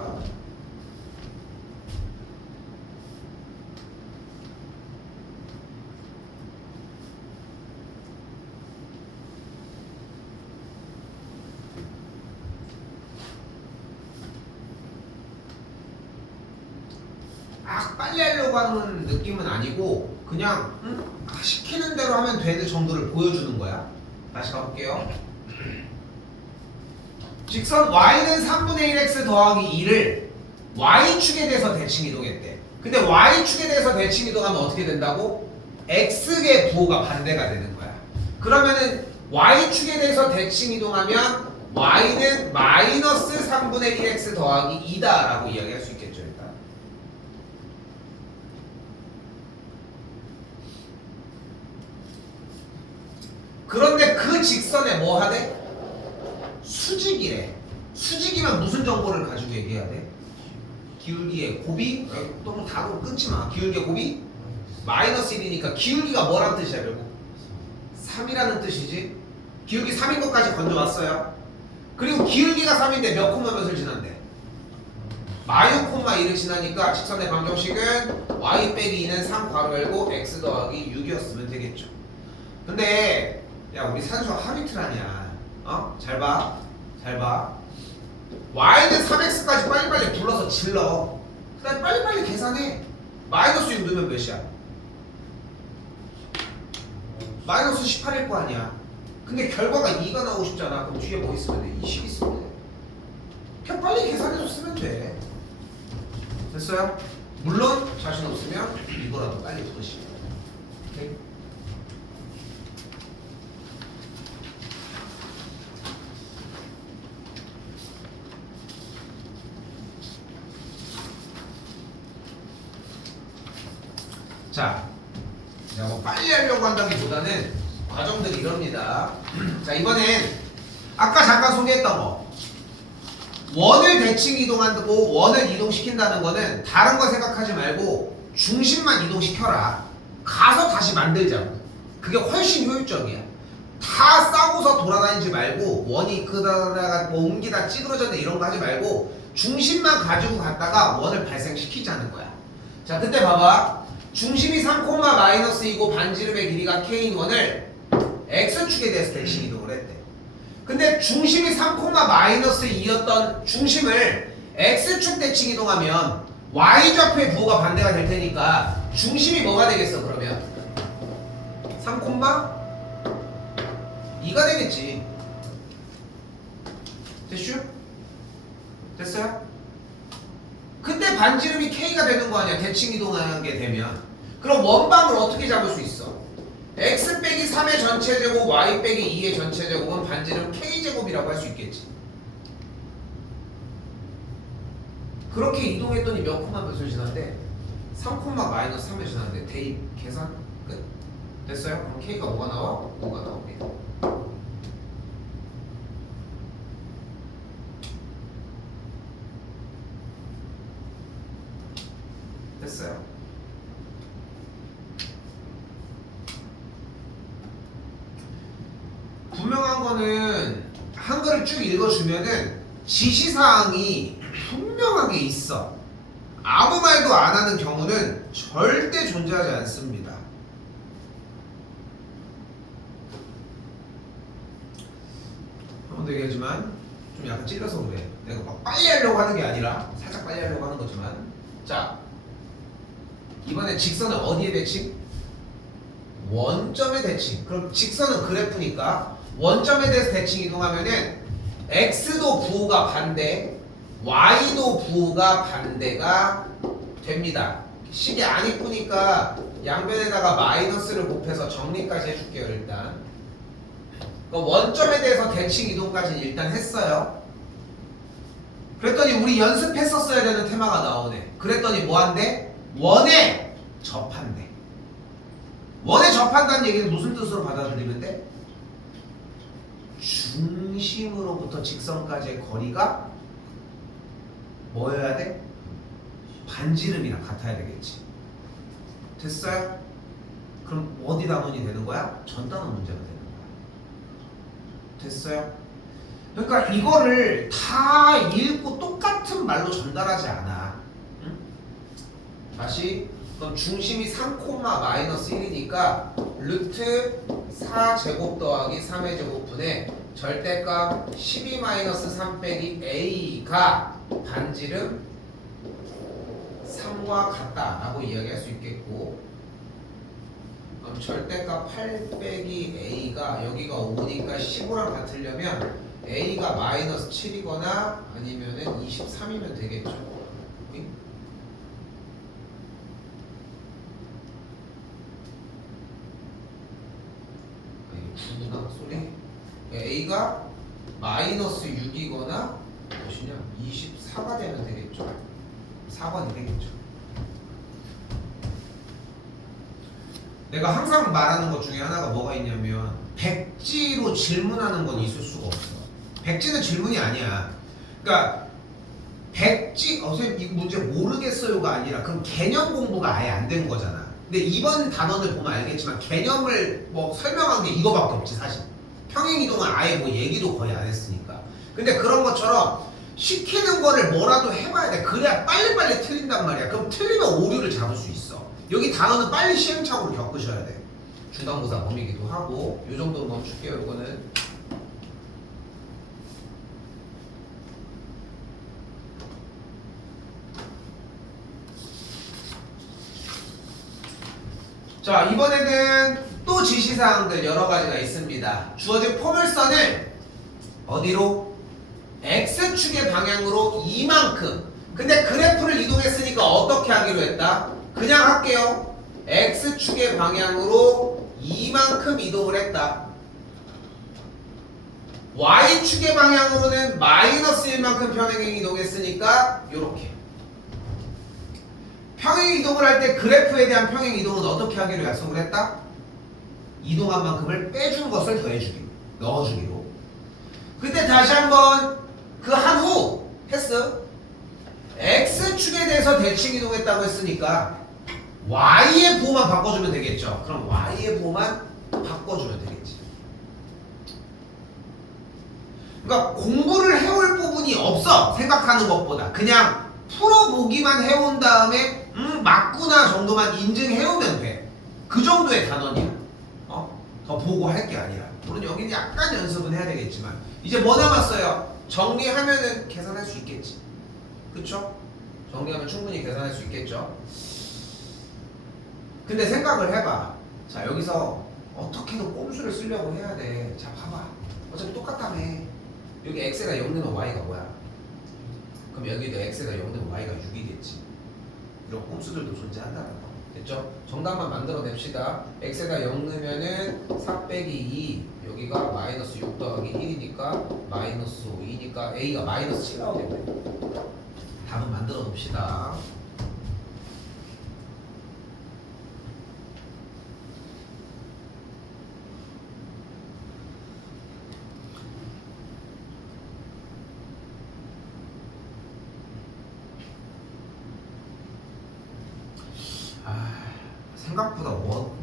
빨리 하려고 하는 느낌은 아니고 그냥 시키는 대로 하면 되는 정도를 보여주는 거야. 다시 가볼게요. 직선 y는 3분의 1x 더하기 2를 y축에 대해서 대칭 이동했대. 근데 y축에 대해서 대칭 이동하면 어떻게 된다고? x의 부호가 반대가 되는 거야. 그러면은 y축에 대해서 대칭 이동하면 y는 마이너스 3분의 1x 더하기 2다 라고 이야기할 수 있겠죠. 일단 그런데 그 직선에 뭐 하대? 수직이래. 수직이면 무슨 정보를 가지고 얘기해야 돼? 기울기의 곱이? 너무 다로 끊지 마. 기울기의 곱이? 마이너스 1이니까 기울기가 뭐란 뜻이야 결국? 3이라는 뜻이지. 기울기 3인 것까지 건져왔어요. 그리고 기울기가 3인데 몇 콤마 몇을 지난대? 마유 콤마 2를 지나니까 직선의 방정식은 y 빼기 2는 3 괄호 열고 x 더하기 6이었으면 되겠죠. 근데 야 우리 산수 하비틀 아니야. 잘 봐. 잘 봐. y는 3x까지 빨리빨리 불러서 질러. 그 다음에 빨리빨리 계산해. 마이너스 6 넣으면 몇이야? 마이너스 18일 거 아니야. 근데 결과가 2가 나오고 싶잖아. 그럼 뒤에 뭐 있으면 돼? 20 있으면 돼. 그냥 빨리 계산해서 쓰면 돼. 됐어요? 물론 자신 없으면 이거라도 빨리 풀으시고. 오케이? 자, 내가 뭐 빨리 하려고 한다기보다는 과정들이 이럽니다. 자, 이번엔 아까 잠깐 소개했던 거 원을 대칭 이동한다고 원을 이동시킨다는 거는 다른 거 생각하지 말고 중심만 이동시켜라. 가서 다시 만들자고. 그게 훨씬 효율적이야. 다 싸고서 돌아다니지 말고 원이 그다가 뭐 옮기다 찌그러졌네 이런 거 하지 말고 중심만 가지고 갔다가 원을 발생시키자는 거야. 자, 근데 봐봐. 중심이 3,-2이고 반지름의 길이가 k인 원을 x축에 대해서 대칭 이동을 했대. 근데 중심이 3,-2였던 중심을 x축 대칭 이동하면 y좌표의 부호가 반대가 될 테니까 중심이 뭐가 되겠어 그러면? 3,2가 되겠지. 됐슈? 됐어요? 근데 반지름이 k가 되는 거 아니야 대칭 이동하게 되면. 그럼 원방을 어떻게 잡을 수 있어? x 빼기 3의 전체 제곱 y 빼기 2의 전체 제곱은 반지름 k제곱이라고 할 수 있겠지. 그렇게 이동했더니 몇 콤마 몇을 지났대? 3,-3을 지났는데 대입 계산 끝. 됐어요? 그럼 k가 뭐가 나와? 5가 나옵니다. 됐어요. 분명한 거는 한글을 쭉 읽어주면은 지시사항이 분명하게 있어. 아무 말도 안 하는 경우는 절대 존재하지 않습니다. 한 번 더 얘기하지만 좀 약간 찔러서 그래. 내가 막 빨리 하려고 하는 게 아니라 살짝 빨리 하려고 하는 거지만. 자, 이번에 직선은 어디에 대칭? 원점에 대칭. 그럼 직선은 그래프니까 원점에 대해서 대칭 이동하면은 x도 부호가 반대, y도 부호가 반대가 됩니다. 식이 안 이쁘니까 양변에다가 마이너스를 곱해서 정리까지 해줄게요. 일단 원점에 대해서 대칭 이동까지는 일단 했어요. 그랬더니 우리 연습했었어야 되는 테마가 나오네. 그랬더니 뭐 한대? 원에 접한대. 원에 접한다는 얘기는 무슨 뜻으로 받아들이면 돼? 중심으로부터 직선까지의 거리가 뭐여야 돼? 반지름이랑 같아야 되겠지. 됐어요? 그럼 어디 단원이 되는 거야? 전 단원 문제가 되는 거야. 됐어요? 그러니까 이거를 다 읽고 똑같은 말로 전달하지 않아. 응? 다시 그럼 중심이 3, 마이너스 1이니까 루트 4제곱 더하기 3의 제곱분의 절대값 12 마이너스 3 빼기 a가 반지름 3과 같다라고 이야기할 수 있겠고, 그럼 절대값 8 빼기 a가 여기가 5니까 15랑 같으려면 a가 마이너스 7이거나 아니면은 23이면 되겠죠. 응? 구구나 소리. a가 마이너스 6이거나 무엇이냐 24가 되면 되겠죠. 4번이 되겠죠. 내가 항상 말하는 것 중에 하나가 뭐가 있냐면 백지로 질문하는 건 있을 수가 없어. 백지는 질문이 아니야. 그러니까 백지 선생님 이 문제 모르겠어요가 아니라 그럼 개념 공부가 아예 안 된 거잖아. 근데 이번 단원을 보면 알겠지만 개념을 뭐 설명한 게 이거밖에 없지 사실. 평행이동은 아예 뭐 얘기도 거의 안 했으니까. 근데 그런 것처럼 시키는 거를 뭐라도 해봐야 돼. 그래야 빨리빨리 틀린단 말이야. 그럼 틀리면 오류를 잡을 수 있어. 여기 단어는 빨리 시행착오를 겪으셔야 돼. 중간고사 범위기도 하고. 요 정도로 멈출게요. 요거는. 자, 이번에는 또 지시사항들 여러 가지가 있습니다. 주어진 포물선을 어디로? X축의 방향으로 이만큼. 근데 그래프를 이동했으니까 어떻게 하기로 했다? 그냥 할게요. X축의 방향으로 이만큼 이동을 했다. Y축의 방향으로는 마이너스 1만큼 평행 이동했으니까 요렇게. 평행 이동을 할 때 그래프에 대한 평행 이동은 어떻게 하기로 약속을 했다? 이동한 만큼을 빼준 것을 더해주기로, 넣어주기로. 그때 다시 한번 그 한 후 했어. X축에 대해서 대칭 이동했다고 했으니까 Y의 부호만 바꿔주면 되겠죠. 그럼 Y의 부호만 바꿔주면 되겠지. 그러니까 공부를 해올 부분이 없어. 생각하는 것보다 그냥 풀어보기만 해온 다음에 맞구나 정도만 인증해오면 돼. 그 정도의 단원이야. 더 보고 할 게 아니라. 물론 여기는 약간 연습은 해야 되겠지만 이제 뭐 남았어요? 정리하면은 계산할 수 있겠지. 그쵸? 정리하면 충분히 계산할 수 있겠죠. 근데 생각을 해봐. 자, 여기서 어떻게든 꼼수를 쓰려고 해야 돼. 자, 봐봐. 어차피 똑같다며. 여기 x가 0 넣으면 y가 뭐야? 그럼 여기도 x가 0 넣으면 y가 6이겠지. 이런 꼼수들도 존재한다는 거. 됐죠? 정답만 만들어냅시다. x가 0 넣으면은 4 빼기 2, 여기가 마이너스 6 더하기 1이니까 마이너스 5이니까 a가 마이너스 7 나오겠네. 답은 만들어 봅시다. 생각보다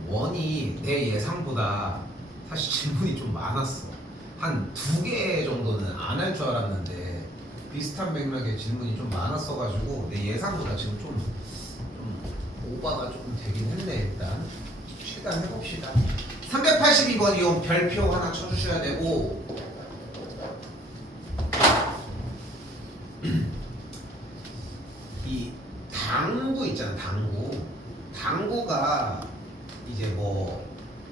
원이 내 예상보다 사실 질문이 좀 많았어. 한 2개 정도는 안 할 줄 알았는데 비슷한 맥락의 질문이 좀 많았어가지고 내 예상보다 지금 좀 오버가 조금 되긴 했네. 일단 최대한 해봅시다. 382번 이 별표 하나 쳐주셔야 되고 이 당구 있잖아. 당구가 이제 뭐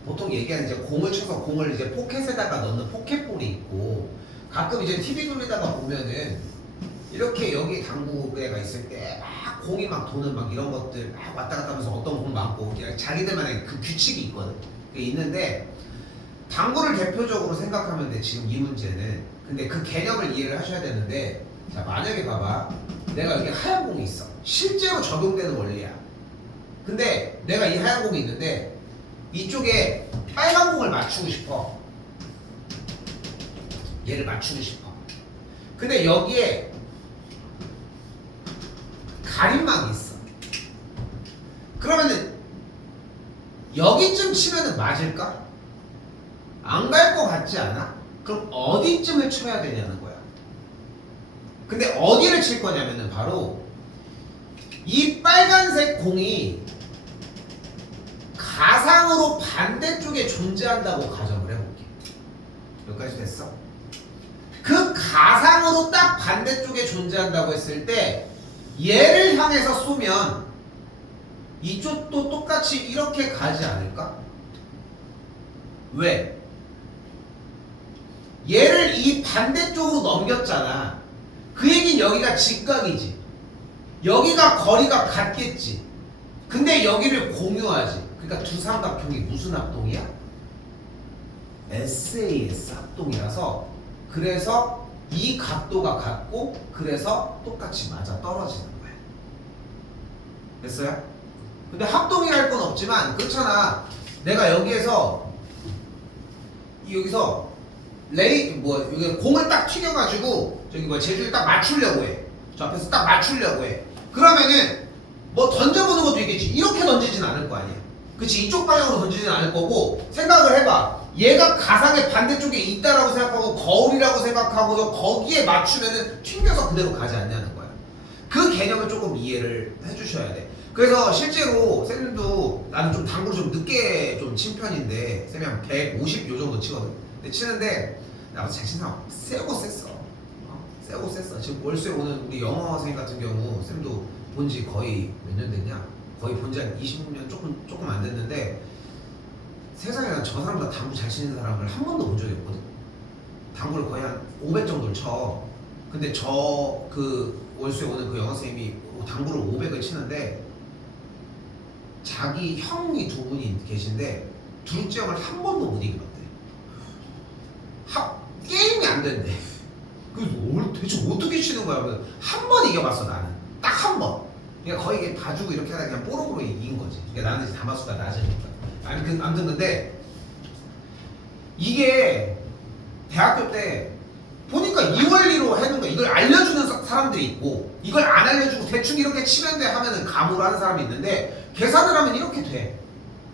보통 얘기하는 이제 공을 쳐서 공을 이제 포켓에다가 넣는 포켓볼이 있고 가끔 이제 TV 돌리다가 보면은 이렇게 여기 당구대가 있을 때 막 공이 막 도는 막 이런 것들 막 왔다 갔다 하면서 어떤 공 맞고 자기들만의 그 규칙이 있거든. 그게 있는데 당구를 대표적으로 생각하면 돼 지금 이 문제는. 근데 그 개념을 이해를 하셔야 되는데 자, 만약에 봐봐. 내가 여기 하얀 공이 있어. 실제로 적용되는 원리야. 근데 내가 이 하얀 공이 있는데 이쪽에 빨간 공을 맞추고 싶어. 얘를 맞추고 싶어. 근데 여기에 가림막이 있어. 그러면은 여기쯤 치면은 맞을까? 안 갈 것 같지 않아? 그럼 어디쯤을 쳐야 되냐는 거야. 근데 어디를 칠 거냐면은 바로 이 빨간색 공이 가상으로 반대쪽에 존재한다고 가정을 해볼게. 여기까지 됐어? 그 가상으로 딱 반대쪽에 존재한다고 했을 때 얘를 향해서 쏘면 이쪽도 똑같이 이렇게 가지 않을까? 왜? 얘를 이 반대쪽으로 넘겼잖아. 그 얘긴 여기가 직각이지. 여기가 거리가 같겠지. 근데 여기를 공유하지. 그러니까 두 삼각형이 무슨 합동이야? SAS 합동이라서 그래서 이 각도가 같고 그래서 똑같이 맞아 떨어지는 거야. 됐어요? 근데 합동이랄 건 없지만 그렇잖아. 내가 여기서 여기 공을 딱 튀겨가지고 저기 제주를 딱 맞추려고 해. 저 앞에서 딱 맞추려고 해. 그러면은 뭐 던져보는 것도 있겠지. 이렇게 던지진 않을 거 아니야. 그치? 이쪽 방향으로 던지진 않을 거고 생각을 해봐. 얘가 가상의 반대쪽에 있다라고 생각하고 거울이라고 생각하고서 거기에 맞추면은 튕겨서 그대로 가지 않냐는 거야. 그 개념을 조금 이해를 해주셔야 돼. 그래서 실제로 쌤도 나는 좀 당구를 좀 늦게 좀 친 편인데 쌤이 한 150 요 정도 치거든. 근데 치는데 나보다 잘 치는 사람 세고 셌어. 세고 셌어. 지금 월수에 오는 우리 영어 선생님 같은 경우 쌤도 본지 거의 몇 년 됐냐? 거의 본지 한 20년 조금 안 됐는데 세상에 난 저 사람보다 당구 잘 치는 사람을 한 번도 본 적이 없거든. 당구를 거의 한 500 정도를 쳐. 근데 저 그 월수에 오는 그 영어 선생님이 당구를 500을 치는데 자기 형이 두 분이 계신데 둘째 형을 한 번도 못 이기었대. 게임이 안 된대. 그래서 대체 어떻게 치는 거야? 한 번 이겨봤어 나는. 딱 한 번. 그러니까 거의 이게 봐주고 이렇게 하다가 그냥 뽀록으로 이긴 거지. 그러니까 나는 이제 다마수가 낮으니까. 아무튼 근데 이게 대학교 때 보니까 이 원리로 하는 거야. 이걸 알려주는 사람들이 있고 이걸 안 알려주고 대충 이렇게 치면 돼 하면은 감으로 하는 사람이 있는데 계산을 하면 이렇게 돼.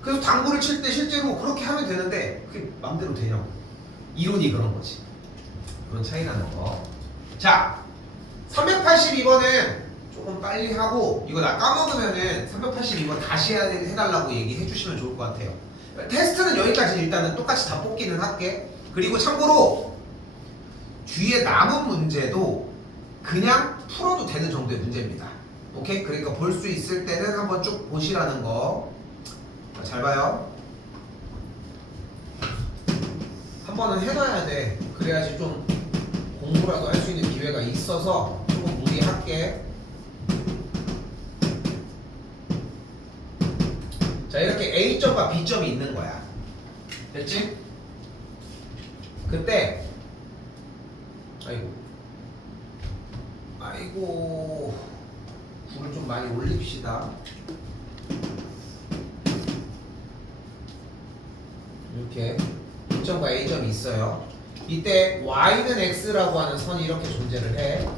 그래서 당구를 칠 때 실제로 그렇게 하면 되는데 그게 마음대로 되냐고. 이론이 그런 거지. 그런 차이 나는 거. 자, 382번은 조금 빨리 하고 이거 나 까먹으면은 382번 다시 해달라고 얘기해 주시면 좋을 것 같아요. 테스트는 여기까지 일단은 똑같이 다 뽑기는 할게. 그리고 참고로 뒤에 남은 문제도 그냥 풀어도 되는 정도의 문제입니다. 오케이? 그러니까 볼 수 있을 때는 한번 쭉 보시라는 거. 잘 봐요. 한 번은 해놔야 돼. 그래야지 좀 공부라도 할 수 있는 기회가 있어서 조금 무리할게. 자, 이렇게 A점과 B점이 있는 거야. 됐지? 그때 아이고 불을 좀 많이 올립시다. 이렇게 B점과 A점이 있어요. 이때 Y는 X라고 하는 선이 이렇게 존재를 해.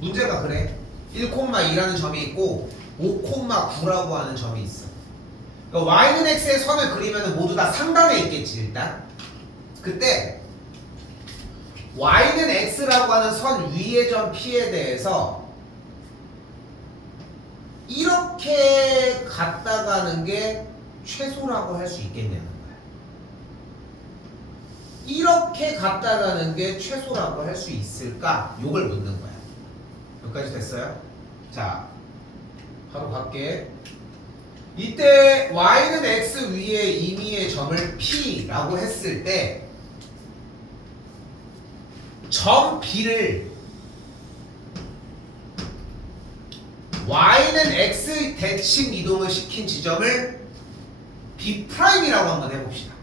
문제가 그래. 1,2라는 점이 있고 5,9라고 하는 점이 있어. 그러니까 Y는 X의 선을 그리면 모두 다 상단에 있겠지 일단. 그때 Y는 X라고 하는 선 위의 점 P에 대해서 이렇게 갔다 가는 게 최소라고 할 수 있겠냐는 거야. 이렇게 갔다 가는 게 최소라고 할 수 있을까? 요걸 묻는 거야. 여기까지 됐어요? 자, 바로 갈게. 이때 Y는 X 위에 임의의 점을 P라고 했을 때 점 B를 Y는 X 대칭 이동을 시킨 지점을 B'이라고 한번 해봅시다.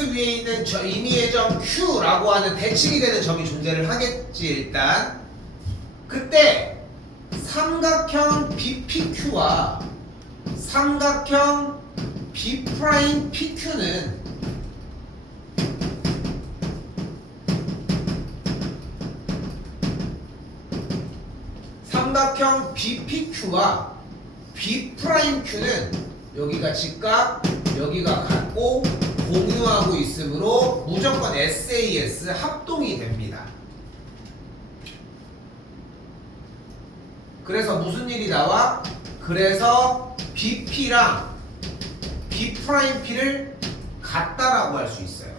x 위에 있는 저 임의의 점 q라고 하는 대칭이 되는 점이 존재를 하겠지 일단. 그때 삼각형 BPQ와 삼각형 B'PQ는 삼각형 BPQ와 B'Q는 여기가 직각, 여기가 같고 공유하고 있으므로 무조건 SAS 합동이 됩니다. 그래서 무슨 일이 나와? 그래서 BP랑 B'P를 같다라고 할 수 있어요.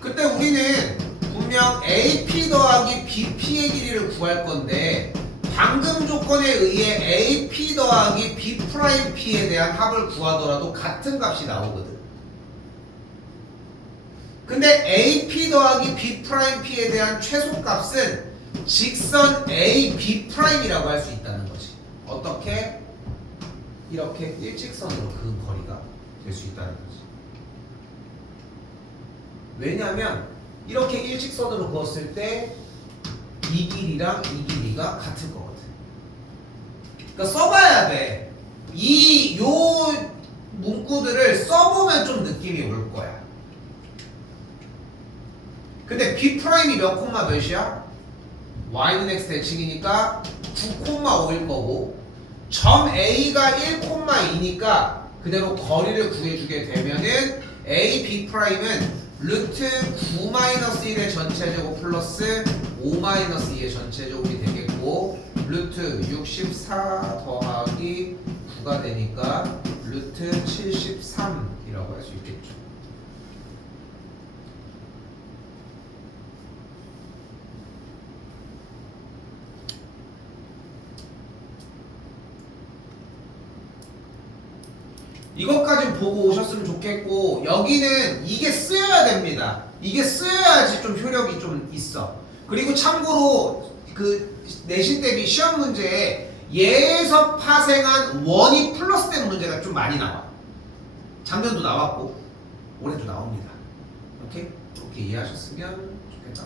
그때 우리는 분명 AP 더하기 BP의 길이를 구할 건데 방금 조건에 의해 AP 더하기 B'P에 대한 합을 구하더라도 같은 값이 나오거든. 근데 AP 더하기 B'P에 대한 최소값은 직선 AB'이라고 할 수 있다는 거지. 어떻게? 이렇게 일직선으로 그은 거리가 될 수 있다는 거지. 왜냐면 이렇게 일직선으로 그었을 때 이 길이랑 이 길이가 같을 거거든. 그러니까 써봐야 돼. 요 문구들을 써보면 좀 느낌이 올 거야. 근데 B'이 몇 콤마 몇이야? Y는 X 대칭이니까 9,5일 거고 점 A가 1,2니까 그대로 거리를 구해주게 되면은 A, B'은 루트 9-1의 전체제곱 플러스 5-2의 전체제곱이 되겠고 루트 64 더하기 9가 되니까 루트 73이라고 할 수 있겠죠. 이것까지 보고 오셨으면 좋겠고 여기는 이게 쓰여야 됩니다. 이게 쓰여야지 좀 효력이 좀 있어. 그리고 참고로 그 내신 대비 시험 문제에 예에서 파생한 원이 플러스된 문제가 좀 많이 나와. 작년도 나왔고 올해도 나옵니다. 오케이? 이렇게 이해하셨으면 좋겠다.